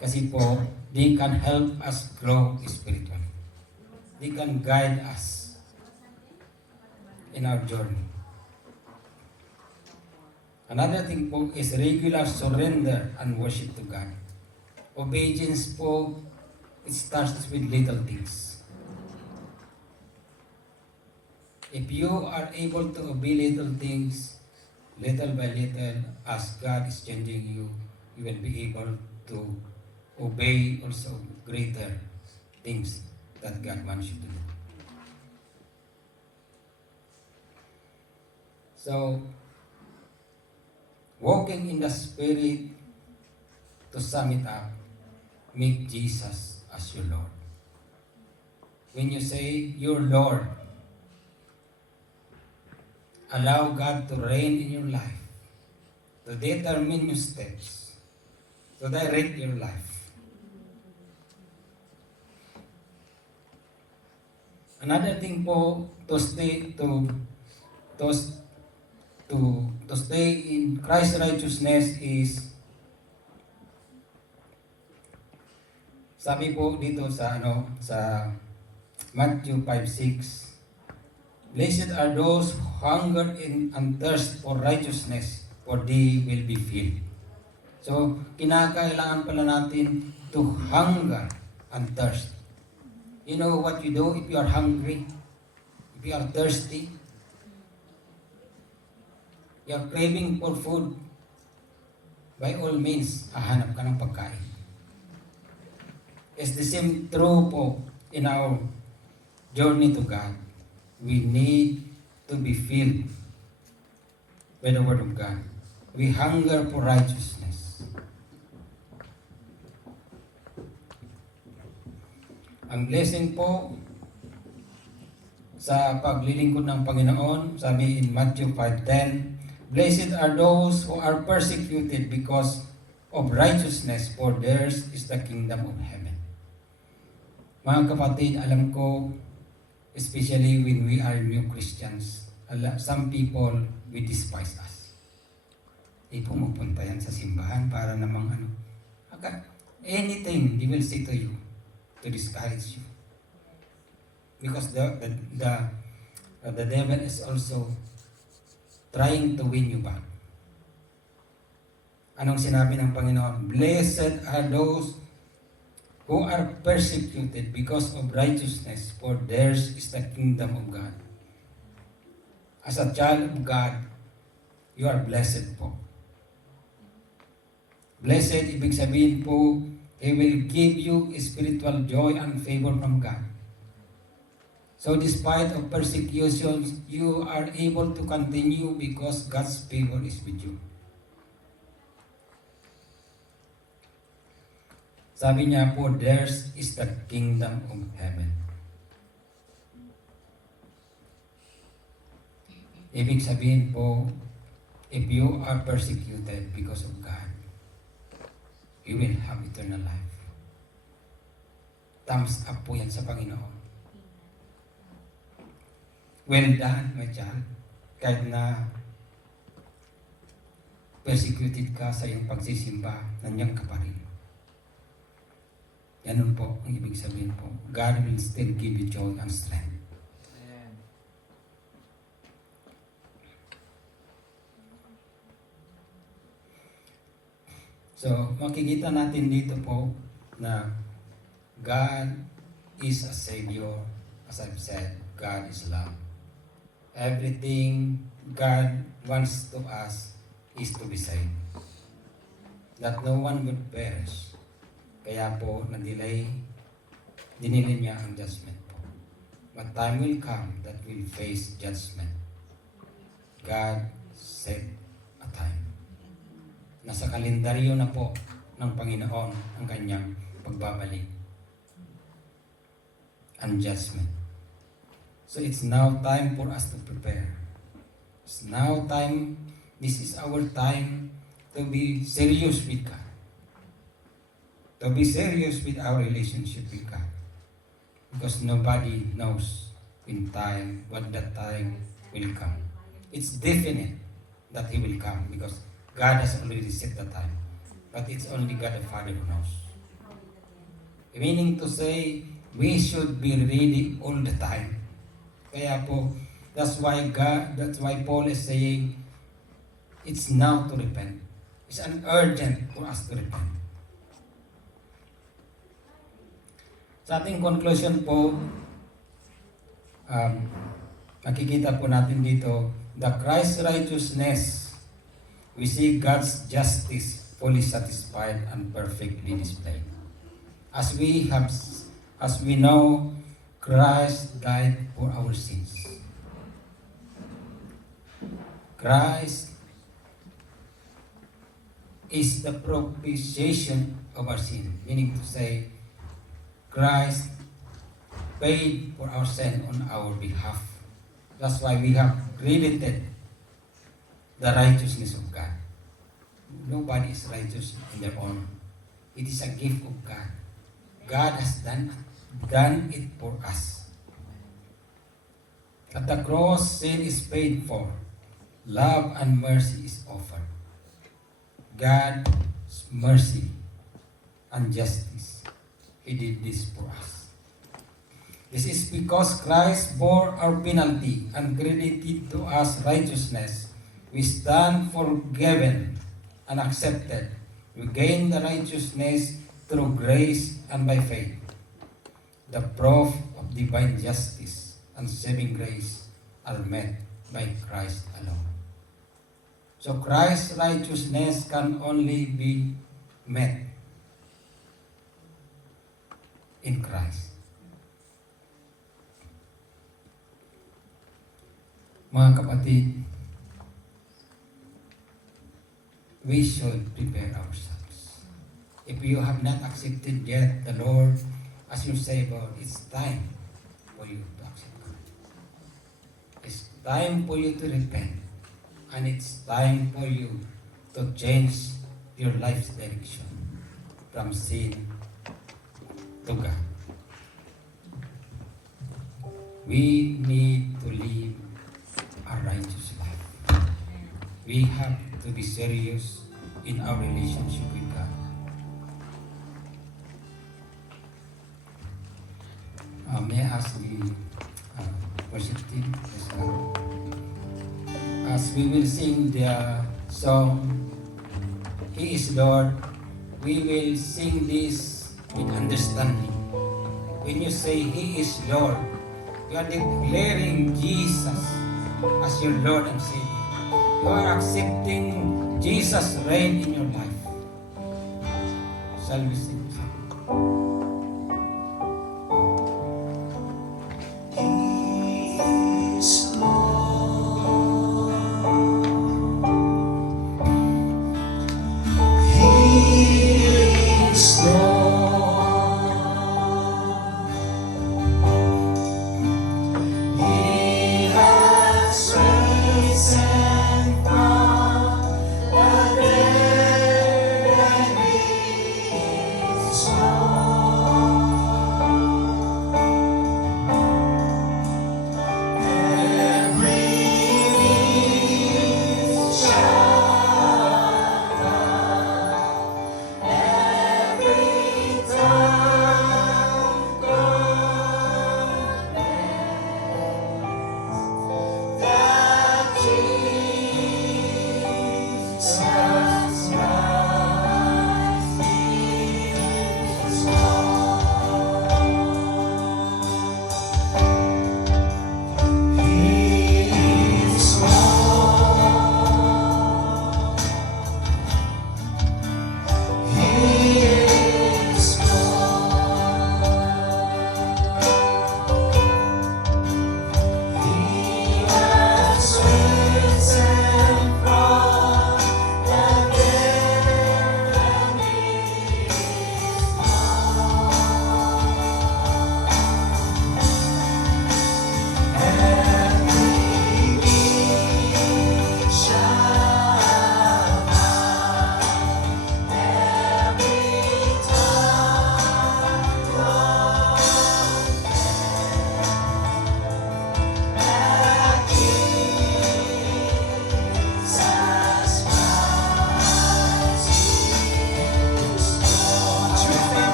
Kasi po, they can help us grow spiritually. They can guide us in our journey. Another thing po is regular surrender and worship to God. Obedience po, it starts with little things. If you are able to obey little things, little by little, as God is changing you, you will be able to obey also greater things that God wants you to do. So, walking in the Spirit to sum it up, make Jesus as your Lord. When you say, your Lord, allow God to reign in your life, to determine your steps, to direct your life. Another thing po to stay in Christ's righteousness is, sabi po dito sa Matthew 5:6, blessed are those who hunger and thirst for righteousness, for they will be filled. So, kinakailangan pala natin to hunger and thirst. You know what you do if you are hungry, if you are thirsty, you are craving for food, by all means, hahanap ka ng pagkain. It's the same true po in our journey to God. We need to be filled by the Word of God. We hunger for righteousness. Ang blessing po sa paglilingkod ng Panginoon, sabi in Matthew 5:10, blessed are those who are persecuted because of righteousness, for theirs is the kingdom of heaven. Mga kapatid, alam ko, especially when we are new Christians, some people will despise us. Pumupunta yan sa simbahan para namang anything they will say to you to discourage you. Because the devil is also trying to win you back. Anong sinabi ng Panginoon? Blessed are those who are persecuted because of righteousness, for theirs is the kingdom of God. As a child of God, you are blessed po. Blessed, ibig sabihin po, He will give you spiritual joy and favor from God. So despite of persecutions, you are able to continue because God's favor is with you. Sabi niya po, theirs is the kingdom of heaven. Ibig sabihin po, if you are persecuted because of God, you will have eternal life. Thumbs up po yan sa Panginoon. Well done, my child. Kahit na persecuted ka sa iyong pagsisimba, nandiyan ka pa rin. Ganun po ang ibig sabihin po. God will still give you joy and strength. Amen. So, makikita natin dito po na God is a Savior. As I've said, God is love. Everything God wants to us is to be saved. That no one would perish. Kaya po, dinilay niya ang judgment po. But time will come that we'll face judgment. God set a time. Nasa kalendaryo na po ng Panginoon ang kanyang pagbabalik. And judgment. So it's now time for us to prepare. It's now time, this is our time to be serious with God. To be serious with our relationship with God. Because nobody knows when that time will come. It's definite that He will come because God has already set the time. But it's only God the Father who knows. Meaning to say, we should be ready all the time. Kaya po, that's why Paul is saying, it's now to repent. It's an urgent for us to repent. Sa ating conclusion po, makikita po natin dito, the Christ's righteousness, we see God's justice fully satisfied and perfectly displayed. As we know, Christ died for our sins. is the propitiation of our sin, meaning to say, Christ paid for our sin on our behalf. That's why we have credited the righteousness of God. Nobody is righteous in their own. It is a gift of God. God has done it for us. At the cross, sin is paid for. Love and mercy is offered. God's mercy and justice, He did this for us. This is because Christ bore our penalty and credited to us righteousness. We stand forgiven and accepted. We gain the righteousness through grace and by faith. The proof of divine justice and saving grace are met by Christ alone. So Christ's righteousness can only be met in Christ. Mga kapatid, we should prepare ourselves. If you have not accepted yet the Lord as your Savior, it's time for you to accept God. It's time for you to repent. And it's time for you to change your life's direction from sin to God. We need to live a righteous life. We have to be serious in our relationship with God. May I ask the worship team? As we will sing the song, He is Lord, we will sing this with understanding. When you say He is Lord, you are declaring Jesus as your Lord and Savior. You are accepting Jesus' reign in your life. Shall we sing?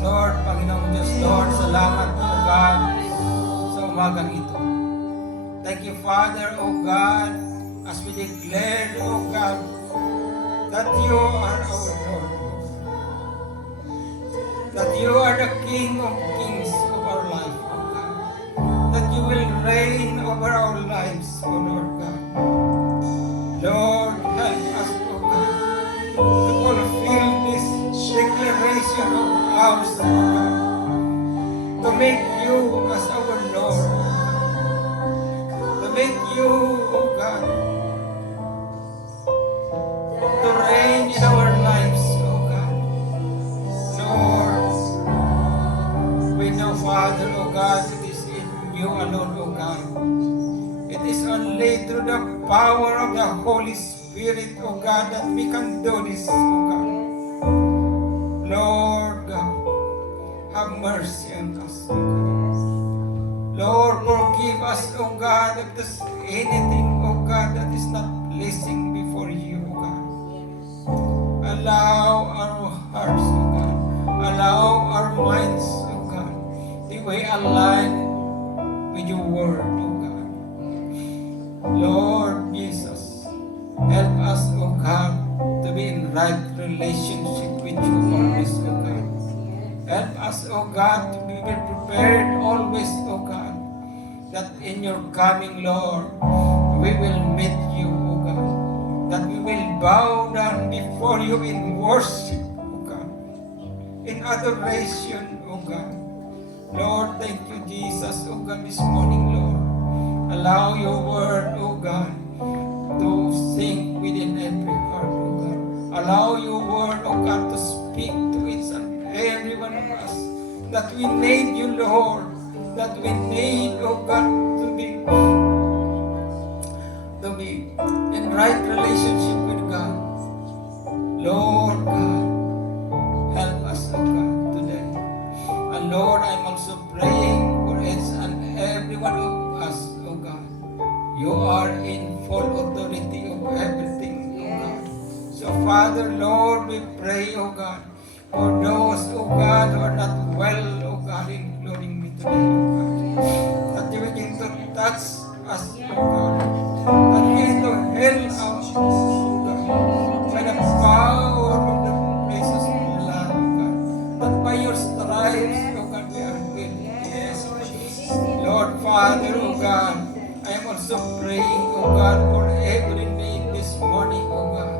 Lord, Panginoong Diyos, Lord, salamat, O God, sa umagang ito. Thank you, Father, O God, as we declare, O God, that you are our Lord, that you are the King of Kings of our life, O God, that you will reign over our lives, O Lord God. Lord, help us, O God, to fulfill this declaration of ours, O God, to make you as our Lord, O God, to make you, O God, to reign in our lives, O God. Lord, we know, Father, O God, it is in you alone, O God. It is only through the power of the Holy Spirit, O God, that we can do this, O God. Lord God, have mercy on us, O God. Lord, forgive us, O God, if there's anything, O God, that is not pleasing before you, O God. Allow our hearts, O God. Allow our minds, O God, to be aligned with your word, O God. Lord Jesus, help us, O God, to be in right relationship with you always, O God. Help us, O God, to be prepared always, O God, that in your coming, Lord, we will meet you, O God. That we will bow down before you in worship, O God, in adoration, O God. Lord, thank you, Jesus, O God, this morning, Lord. Allow your word, O God, to sink within every heart, O God. Allow your word, O God, to speak to each and every one of us. That we need you, Lord. That we need, O God, to be in right relationship with God. Lord God, help us, O God, today. And Lord, I'm also praying for each and every one of us, O God. You are in full authority of everything, O God. So Father, Lord, we pray, O God, for those, O God, who are not well, O God, including me today, O God. That you begin to touch us, O God. That you begin to help us, O God, by the power of the precious blood, O God. That by your stripes, O God, we are healed. Yes. Lord, Father, O God, I am also praying, O God, for every need this morning, O God.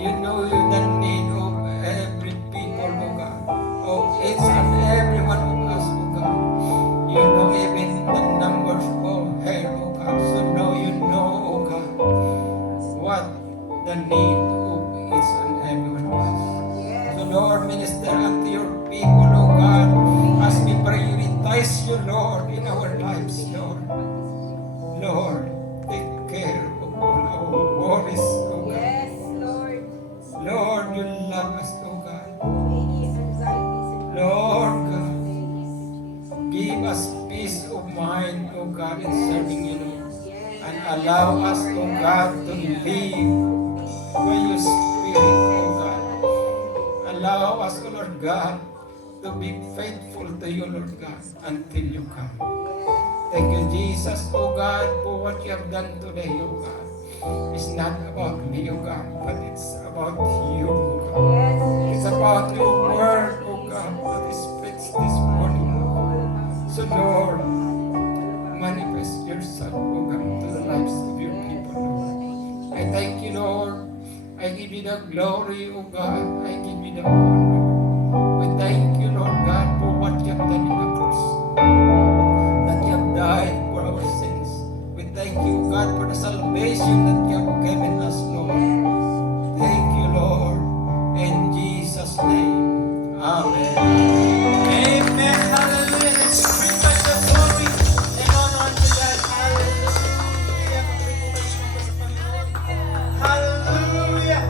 You know the need of every people, O God. Of each and every one of us, O God. You know even the numbers of hair, O God. So now you know, O God, what the need of each and every one of us. So Lord, minister unto your people, O God, as we prioritize you, Lord, in our lives, Lord. Lord, take care of all our worries, O God. Yes, Lord. Lord, you love us, O God. Any anxieties in Lord God, give us peace of mind, O God, in serving you, Lord. And allow us, O God, to live by your Spirit, O God. Allow us, O Lord God, to be faithful to you, Lord God, until you come. Thank you, Jesus, O God, for what you have done today, O God. It's not about me, O God, but it's about you, O God. It's about your word, O God, that is speaks this morning, O God. So, Lord, manifest yourself, O God, to the lives of your people, Lord. I thank you, Lord. I give you the glory, O God. I give you the honor. We thank you, Lord God, for what you have done in the cross. That you have died for our sins. We thank you, God, for the salvation that you have given us, Lord. Thank you, Lord. In Jesus' name. Amen. Amen. Hallelujah. Let's bring back the glory and honor unto God. Hallelujah. Pag-praise mo po sa Panginoon. Hallelujah.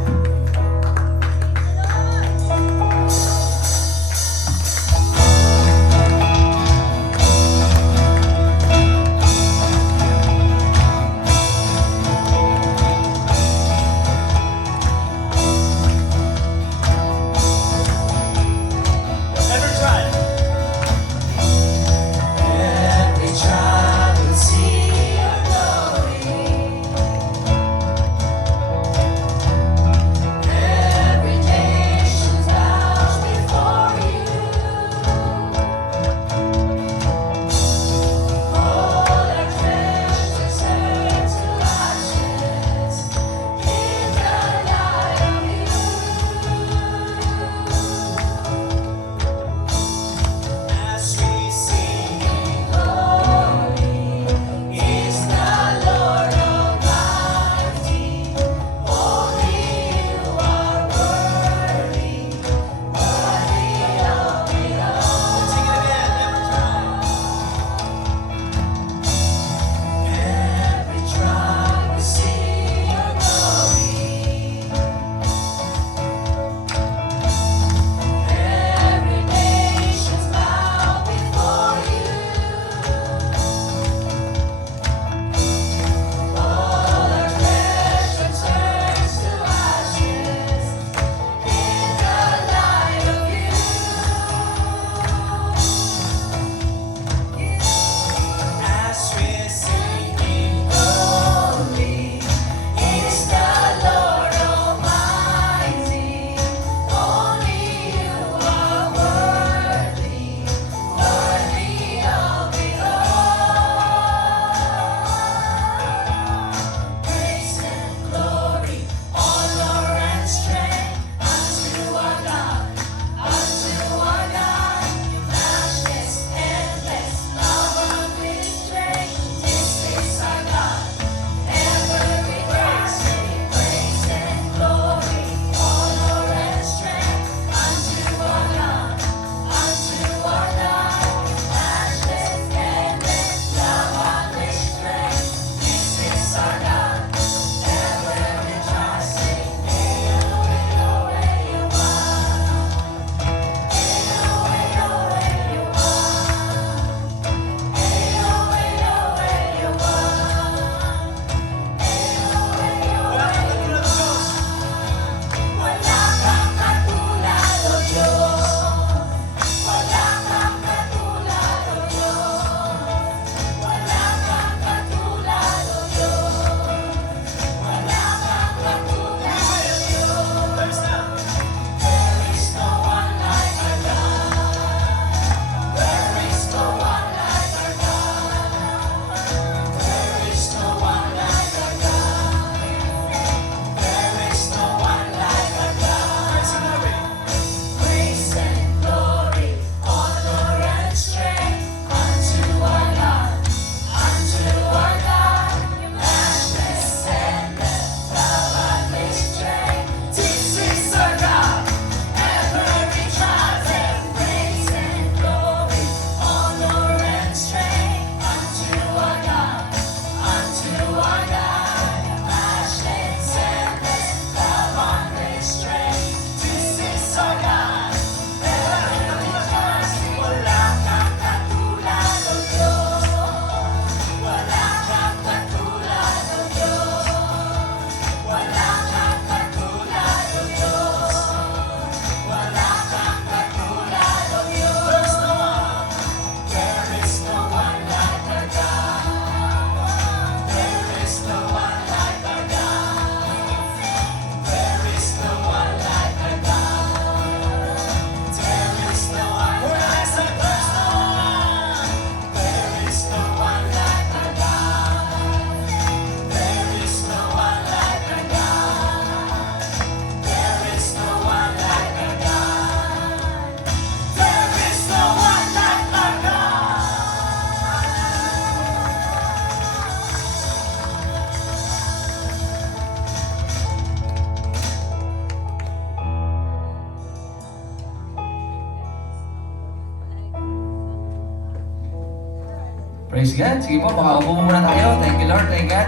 Praise God. Sige po, makaupo muna tayo. Thank you, Lord. Thank God.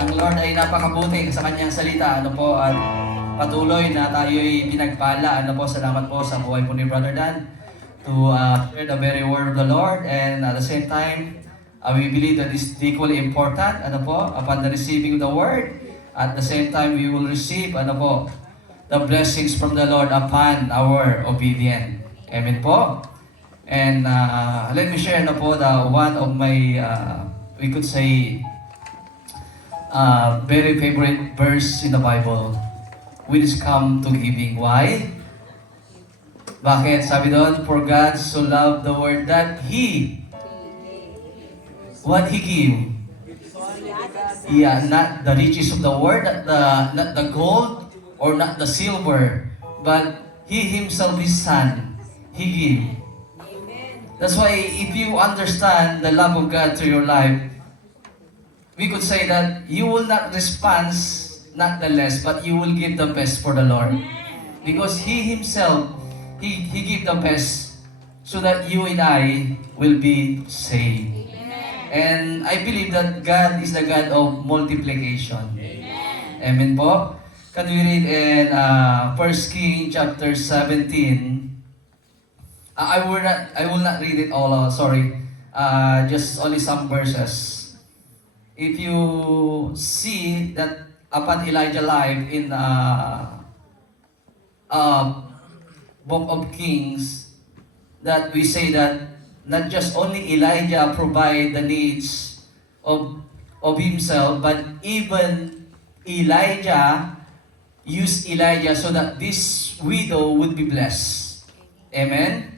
Ang Lord ay napakabuti sa kanyang salita. Ano po, at patuloy na tayo'y pinagpala. Ano po, salamat po sa buhay po ni Brother Dan to hear the very word of the Lord. And at the same time, we believe that is equally important. Ano po, upon the receiving of the word, at the same time, we will receive, ano po, the blessings from the Lord upon our obedience. Amen po. And let me share na po the one of my, we could say, very favorite verse in the Bible, which is come to giving. Why? Bakit? Sabi doon, for God so loved the world that He, what He give? Yeah, not the riches of the world, not the gold, or not the silver, but He Himself, His Son, He give. That's why if you understand the love of God through your life, we could say that you will not respond not the less, but you will give the best for the Lord. Because He Himself, He give the best so that you and I will be saved. And I believe that God is the God of multiplication. Amen po. Can we read in 1 Kings chapter 17? I will not read it all, sorry. Just only some verses. If you see that upon Elijah's life in Book of Kings, that we say that not just only Elijah provide the needs of himself, but even Elijah used Elijah so that this widow would be blessed. Amen?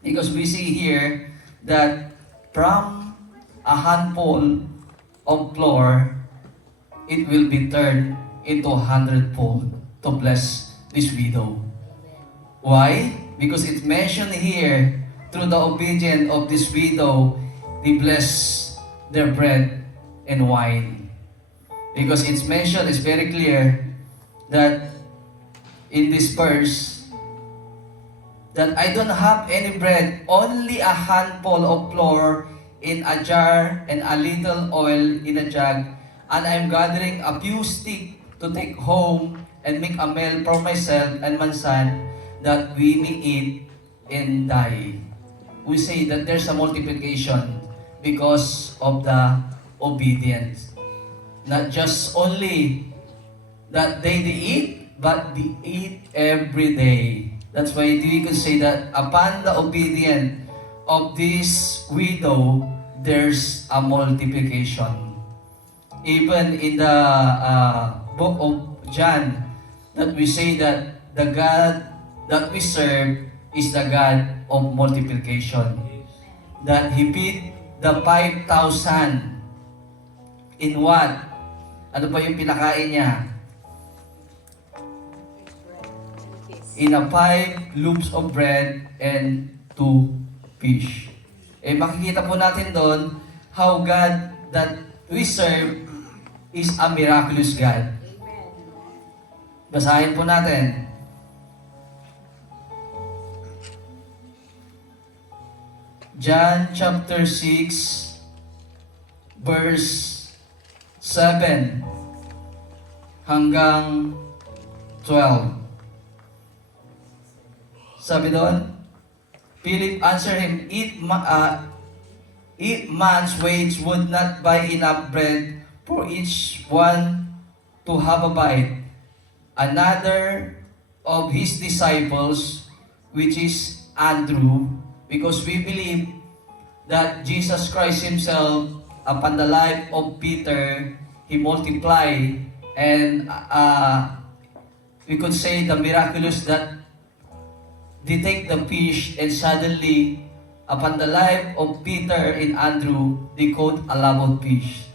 Because we see here that from a handful of flour, it will be turned into 100-fold to bless this widow. Why? Because it's mentioned here, through the obedience of this widow, they bless their bread and wine. Because it's mentioned, it's very clear that in this verse, that I don't have any bread, only a handful of flour in a jar and a little oil in a jug, and I'm gathering a few sticks to take home and make a meal for myself and my son, that we may eat and die. We say that there's a multiplication because of the obedience. Not just only that they eat, but they eat every day. That's why we can say that upon the obedience of this widow, there's a multiplication. Even in the book of John, that we say that the God that we serve is the God of multiplication. That He feed the 5,000 in what? Ano pa yung pinakain niya? In a 5 loaves of bread and 2 fish. Eh makikita po natin doon how God that we serve is a miraculous God. Basahin po natin. John chapter 6 verse 7 hanggang 12. Sabi doon, Philip answered him, Eat man's wage would not buy enough bread for each one to have a bite. Another of his disciples, which is Andrew, because we believe that Jesus Christ Himself, upon the life of Peter, He multiplied, and we could say the miraculous that they take the fish, and suddenly, upon the life of Peter and Andrew, they caught a lot of fish.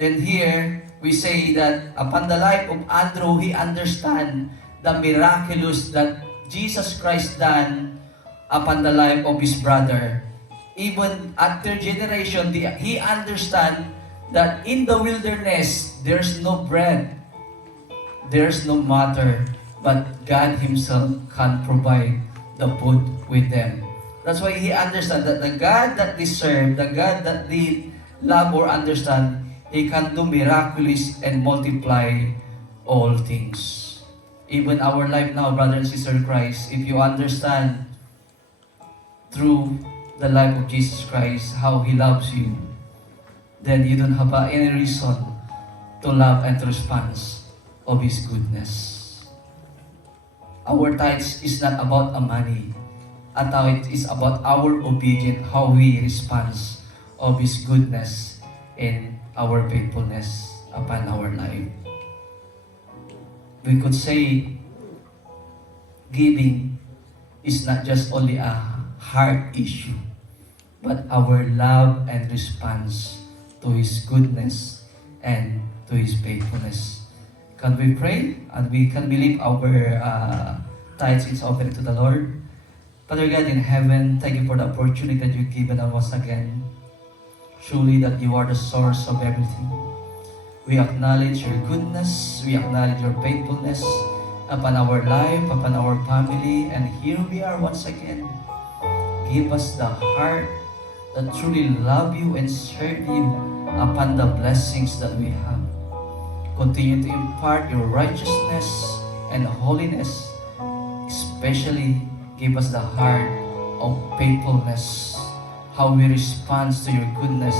Then here, we say that upon the life of Andrew, he understand the miraculous that Jesus Christ done upon the life of his brother. Even at their generation, he understand that in the wilderness, there's no bread, there's no matter, but God Himself can provide the food with them. That's why he understand that the God that they serve, the God that they love or understand, He can do miraculous and multiply all things. Even our life now, brother and sister in Christ, if you understand through the life of Jesus Christ, how He loves you, then you don't have any reason to love and to respond of His goodness. Our tithes is not about a money. At it is about our obedience, how we respond of His goodness and our faithfulness upon our life. We could say giving is not just only a heart issue, but our love and response to His goodness and to His faithfulness. Can we pray and we can believe our tithes is offering to the Lord? Father God in heaven, thank you for the opportunity that you've given us once again. Truly that you are the source of everything. We acknowledge your goodness, we acknowledge your faithfulness upon our life, upon our family, and here we are once again. Give us the heart that truly love you and serve you upon the blessings that we have. Continue to impart your righteousness and holiness, especially give us the heart of faithfulness, how we respond to your goodness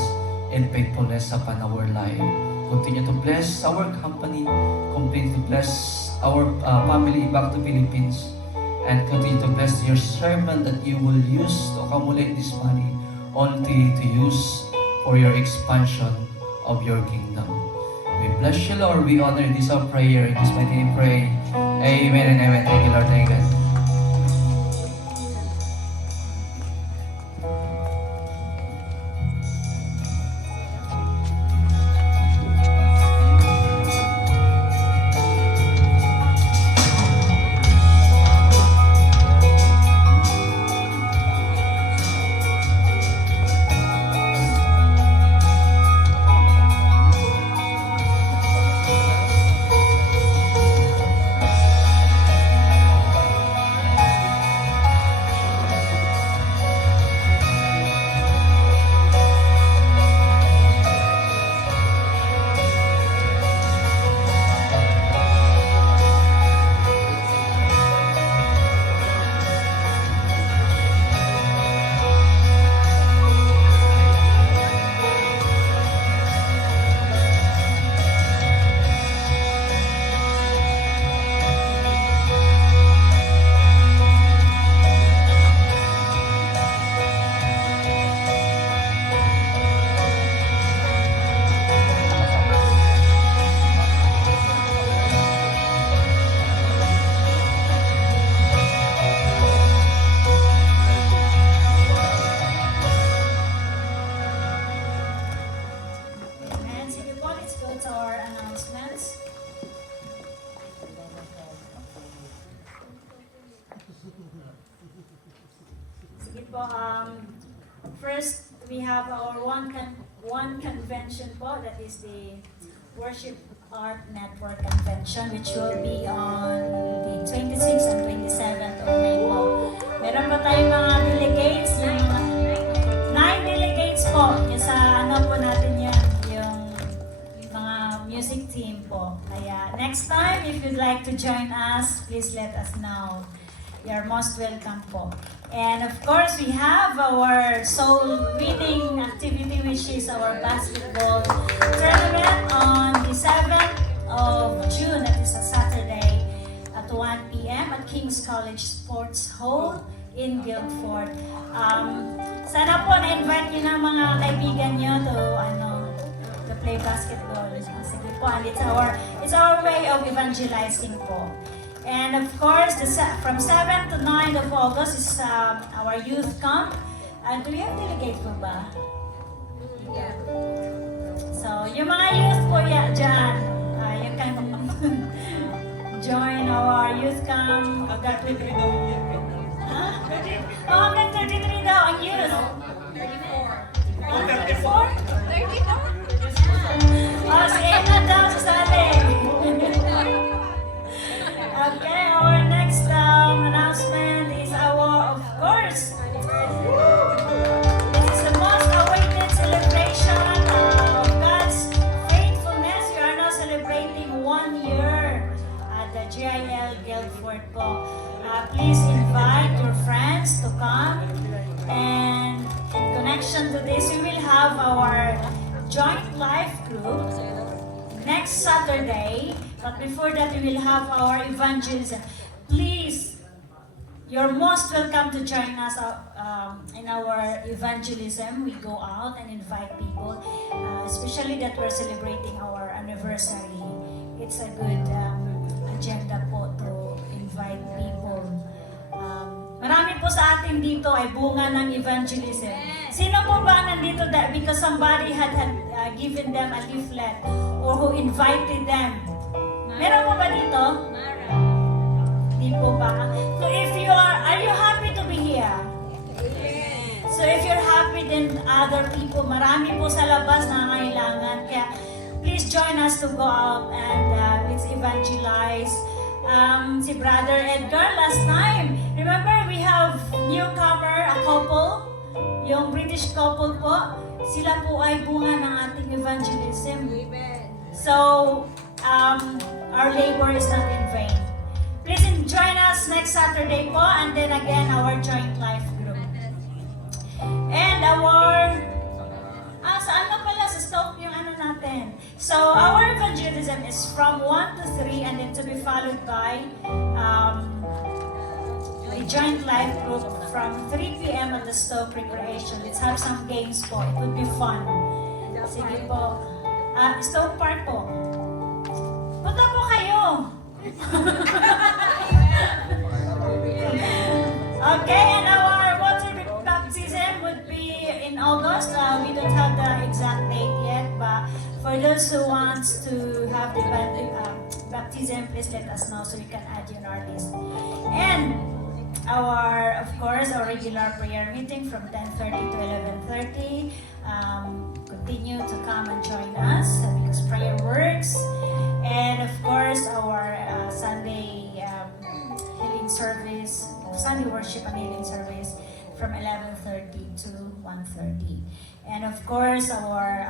and faithfulness upon our life. Continue to bless our company, continue to bless our family back to Philippines, and continue to bless your servant that you will use to accumulate this money only to use for your expansion of your kingdom. We bless you, Lord. We honor this our prayer. In this mighty name pray. Amen and amen. Thank you, Lord. Thank you, God. And sige po, let's go to our announcements. Sige po, first, we have our one convention po, that is the Worship Art Network Convention, which will be on the 26th and 27th of May po. Meron pa tayong mga delegates, yung 9 delegates po, yung sa ano po natin yun, yung mga music team po. Kaya next time, if you'd like to join us, please let us know. You're most welcome po. And of course, we have our soul winning activity, which is our basketball tournament on the 7th of June. That is a Saturday at 1 p.m. at King's College Sports Hall in Guildford. Sana po na-invite nyo ng mga kaibigan nyo to play basketball. Sige po, and it's our way of evangelizing po. And of course, from 7 to 9 of August is our youth camp. Do we have delegate po ba? Yeah. So, yung mga youth po dyan, you can join our youth camp. Hanggang 23 daw yun. Oh, hanggang 33 daw ang youth. 34. 34? Oh, si Edna daw sasali. Okay, our next announcement is of course, group next Saturday. But before that, we will have our evangelism. Please, you're most welcome to join us in our evangelism. We go out and invite people, especially that we're celebrating our anniversary. It's a good agenda po to invite people. Marami po sa atin dito ay bunga ng evangelism. Sino po ba nandito because somebody had given them a leaflet or who invited them? Meron po ba dito? Di po ba? So if are you happy to be here? So if you're happy, then other people, marami po sa labas na kailangan. Kaya please join us to go out and let's evangelize. Si Brother Edgar last time, remember we have newcomer, a couple, yung British couple po, sila po ay bunga ng ating evangelism. So, our labor is not in vain. Please join us next Saturday po, and then again our joint life group. And saan na pala sa stop yung ano natin? So, our evangelism is from 1 to 3 and then to be followed by a joint life group from 3 p.m. at the Stoke Recreation. Let's have some games po. It would be fun. Sige po. Stoke Park po. Punta po kayo! Okay, and our water baptism would be in August. We don't have the exact date yet, but for those who want to have the baptism, please let us know so we can add you on our list. And of course, our regular prayer meeting from 10:30 to 11:30. Continue to come and join us because prayer works. And of course, our Sunday healing service, Sunday worship and healing service from 11:30 to 1:30. And of course, our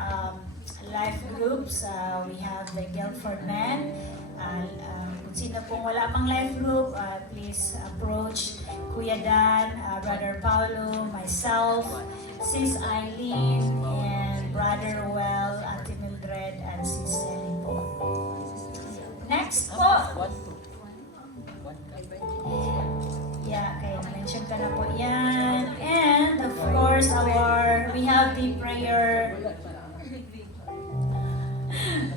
life groups, we have the Guildford Men. Kung sino pong wala pang life group, please approach Kuya Dan, Brother Paulo, myself, Sis Eileen, and Brother Well, Ate Mildred, and Sis Sally po. Next po. Yeah, okay, mention ka na po yan. And of course, we have the prayer.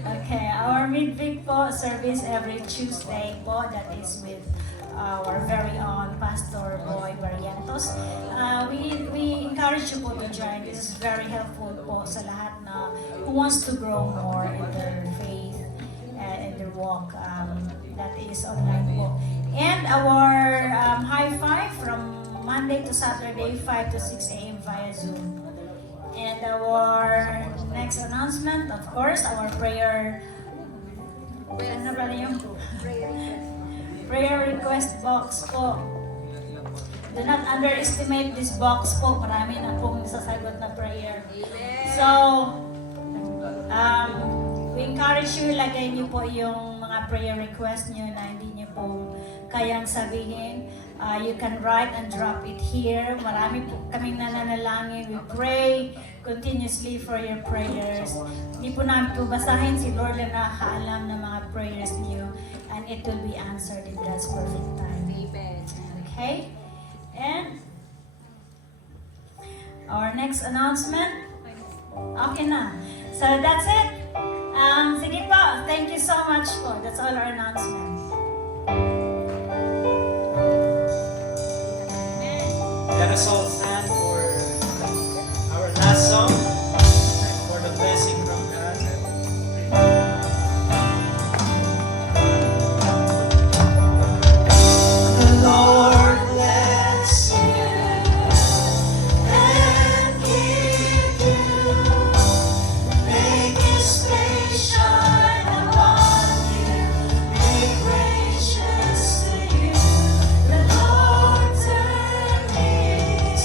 Okay, our midweek po service every Tuesday po. That is with our very own Pastor Boy Barrientos. We encourage you po to join. This is very helpful po sa lahat na who wants to grow more in their faith and their walk. That is online po. And our high five from Monday to Saturday, 5 to 6 a.m. via Zoom. And our next announcement, of course, our prayer. Ano ba yung prayer request box po. Do not underestimate this box po. Marami na pong sasagot na prayer. So, we encourage you, ilagay niyo po yung mga prayer request niyo na hindi niyo po kayang sabihin. You can write and drop it here. Marami po kaming nananalangin. We pray continuously for your prayers. Hindi po namin po basahin. Si Lord na nakakaalam ng mga prayers niyo, and it will be answered in God's perfect time. Amen. Okay? And our next announcement. Okay na. So that's it. Sige po. Thank you so much po. That's all our announcements. Let us all stand for our last song for the blessing from God. The Lord bless you and keep you. Make His face shine upon you. Be gracious to you. The Lord turn His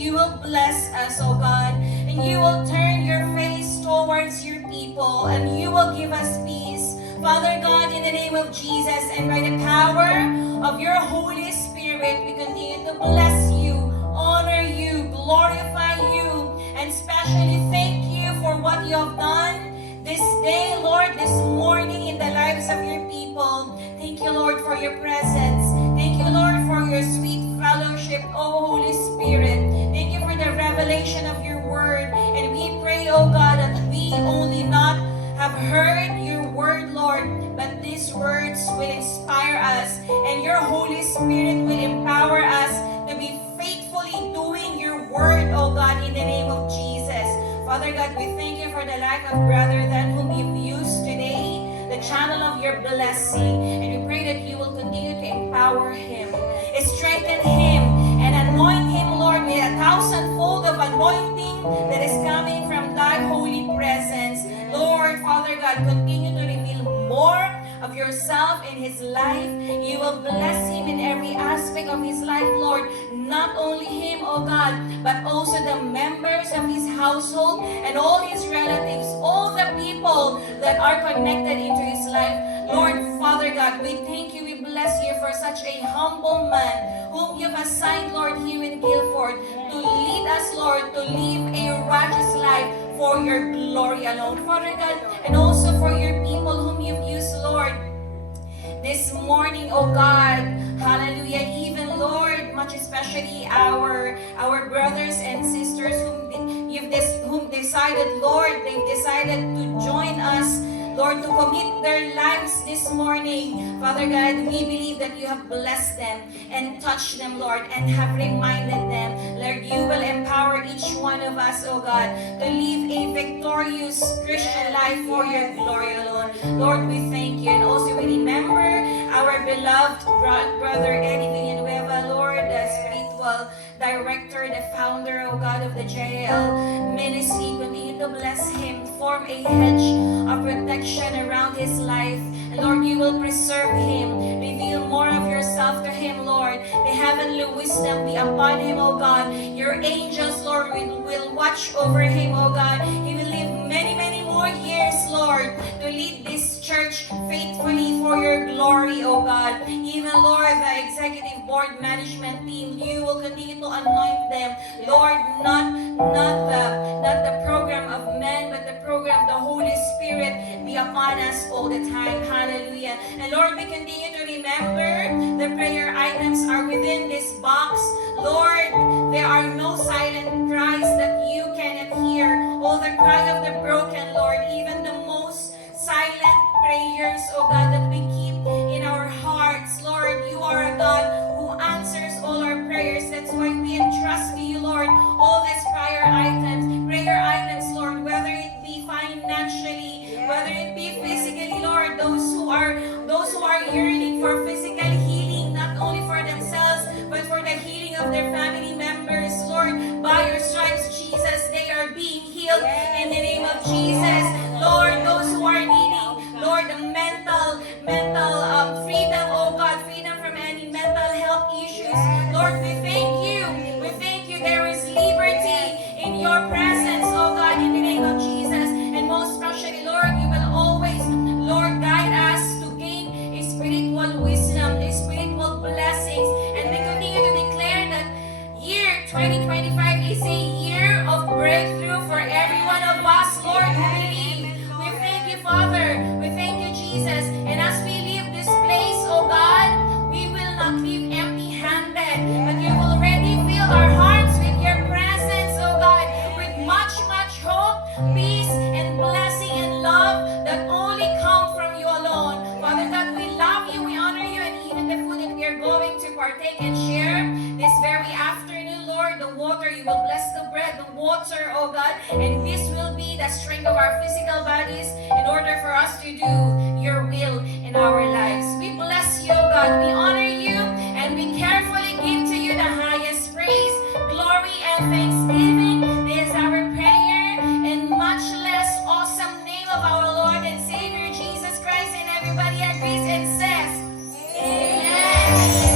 you will bless us, O God, and you will turn your face towards your people, and you will give us peace. Father God, in the name of Jesus, and by the power of your Holy Spirit, we continue to bless you, honor you, glorify you, and especially thank you for what you have done this day, Lord, this morning in the lives of your people. Thank you, Lord, for your presence. Thank you, Lord, for your sweet fellowship, O Holy Spirit. Thank you for the revelation of your word. And we pray, O God, that we only not have heard your word, Lord, but these words will inspire us, and your Holy Spirit will empower us to be faithfully doing your word, O God, in the name of Jesus. Father God, we thank you for the life of Brother Dan whom you've used today, the channel of your blessing. And we pray that you will continue to empower him, strengthen him, and anoint him, Lord, with 1,000-fold of anointing that is coming from thy holy presence. Lord, Father God, continue to reveal more of yourself in his life. You will bless him in every aspect of his life, Lord. Not only him, O God, but also the members of his household and all his relatives, all the people that are connected into his life. Lord, Father God, we thank you, we bless you for such a humble man whom you've assigned, Lord, here in Guilford to lead us, Lord, to live a righteous life for your glory alone, Father God, and also for your people whom you've used, Lord, this morning, oh God. Hallelujah. Even, Lord, much especially our brothers and sisters whom decided, Lord, they've decided to join us, Lord, to commit their lives this morning. Father God, we believe that you have blessed them and touched them, Lord, and have reminded them, Lord, you will empower each one of us, oh God, to live a victorious Christian life for your glory alone. Lord, we thank you. And also we remember our beloved brother Eddie Villanueva, Lord, the spiritual director, the founder, oh God, of the JL ministry. Continue to bless him, form a hedge of protection around his life. And Lord, you will preserve him, reveal more of yourself to him, Lord. The heavenly wisdom be upon him, oh God. Your angels, Lord, will watch over him, oh God. He will live many, many more years, Lord, to lead this church faithfully for your glory, oh God. Even, Lord, the executive board management team, you will continue to anoint them, Lord, not the program of men, but the program of the Holy Spirit be upon us all the time. Hallelujah. And Lord, we continue to remember the prayer items are within this box. Lord, there are no silent cries that you cannot hear. All the cry of the broken, Lord, even the most silent prayers, oh God, that we keep in our hearts. Lord, you are a God who answers all our prayers. That's why we entrust to you, Lord, all these prayer items, Lord, whether it be financially, whether it be physically, Lord, those who are yearning for physical healing, not only for themselves, but for the healing of their family members, Lord, by your stripes, Jesus, they are being healed in the name of Jesus. Lord, those who are needing, Lord, the mental freedom, oh God, freedom from any mental health issues. Lord, we thank you. We thank you. There is liberty in your presence, oh God, in the name of Jesus. And most especially, Lord, you will always, Lord, guide us to gain a spiritual wisdom, a spiritual blessings. And we continue to declare that year 2025 is a year of breakthrough for every one of us, Lord, who believe. We thank you, Father. We thank you, Jesus. And as we leave this place, oh God, we will not leave empty-handed, but you will already fill our hearts with your presence, oh God, with much, much hope, peace, and blessing and love that only come from you alone. Father God, we love you, we honor you, and even the food that we are going to partake and share this very afternoon, Lord, the water, you will bless the bread, the water, oh God, and this will be the strength of our physical bodies in order for us to do your will in our lives. We bless you, oh God, we honor you, and we carefully give to you the highest praise, glory, and thanksgiving. This is our prayer in much less awesome name of our Lord and Savior Jesus Christ, and everybody agrees and says, Amen.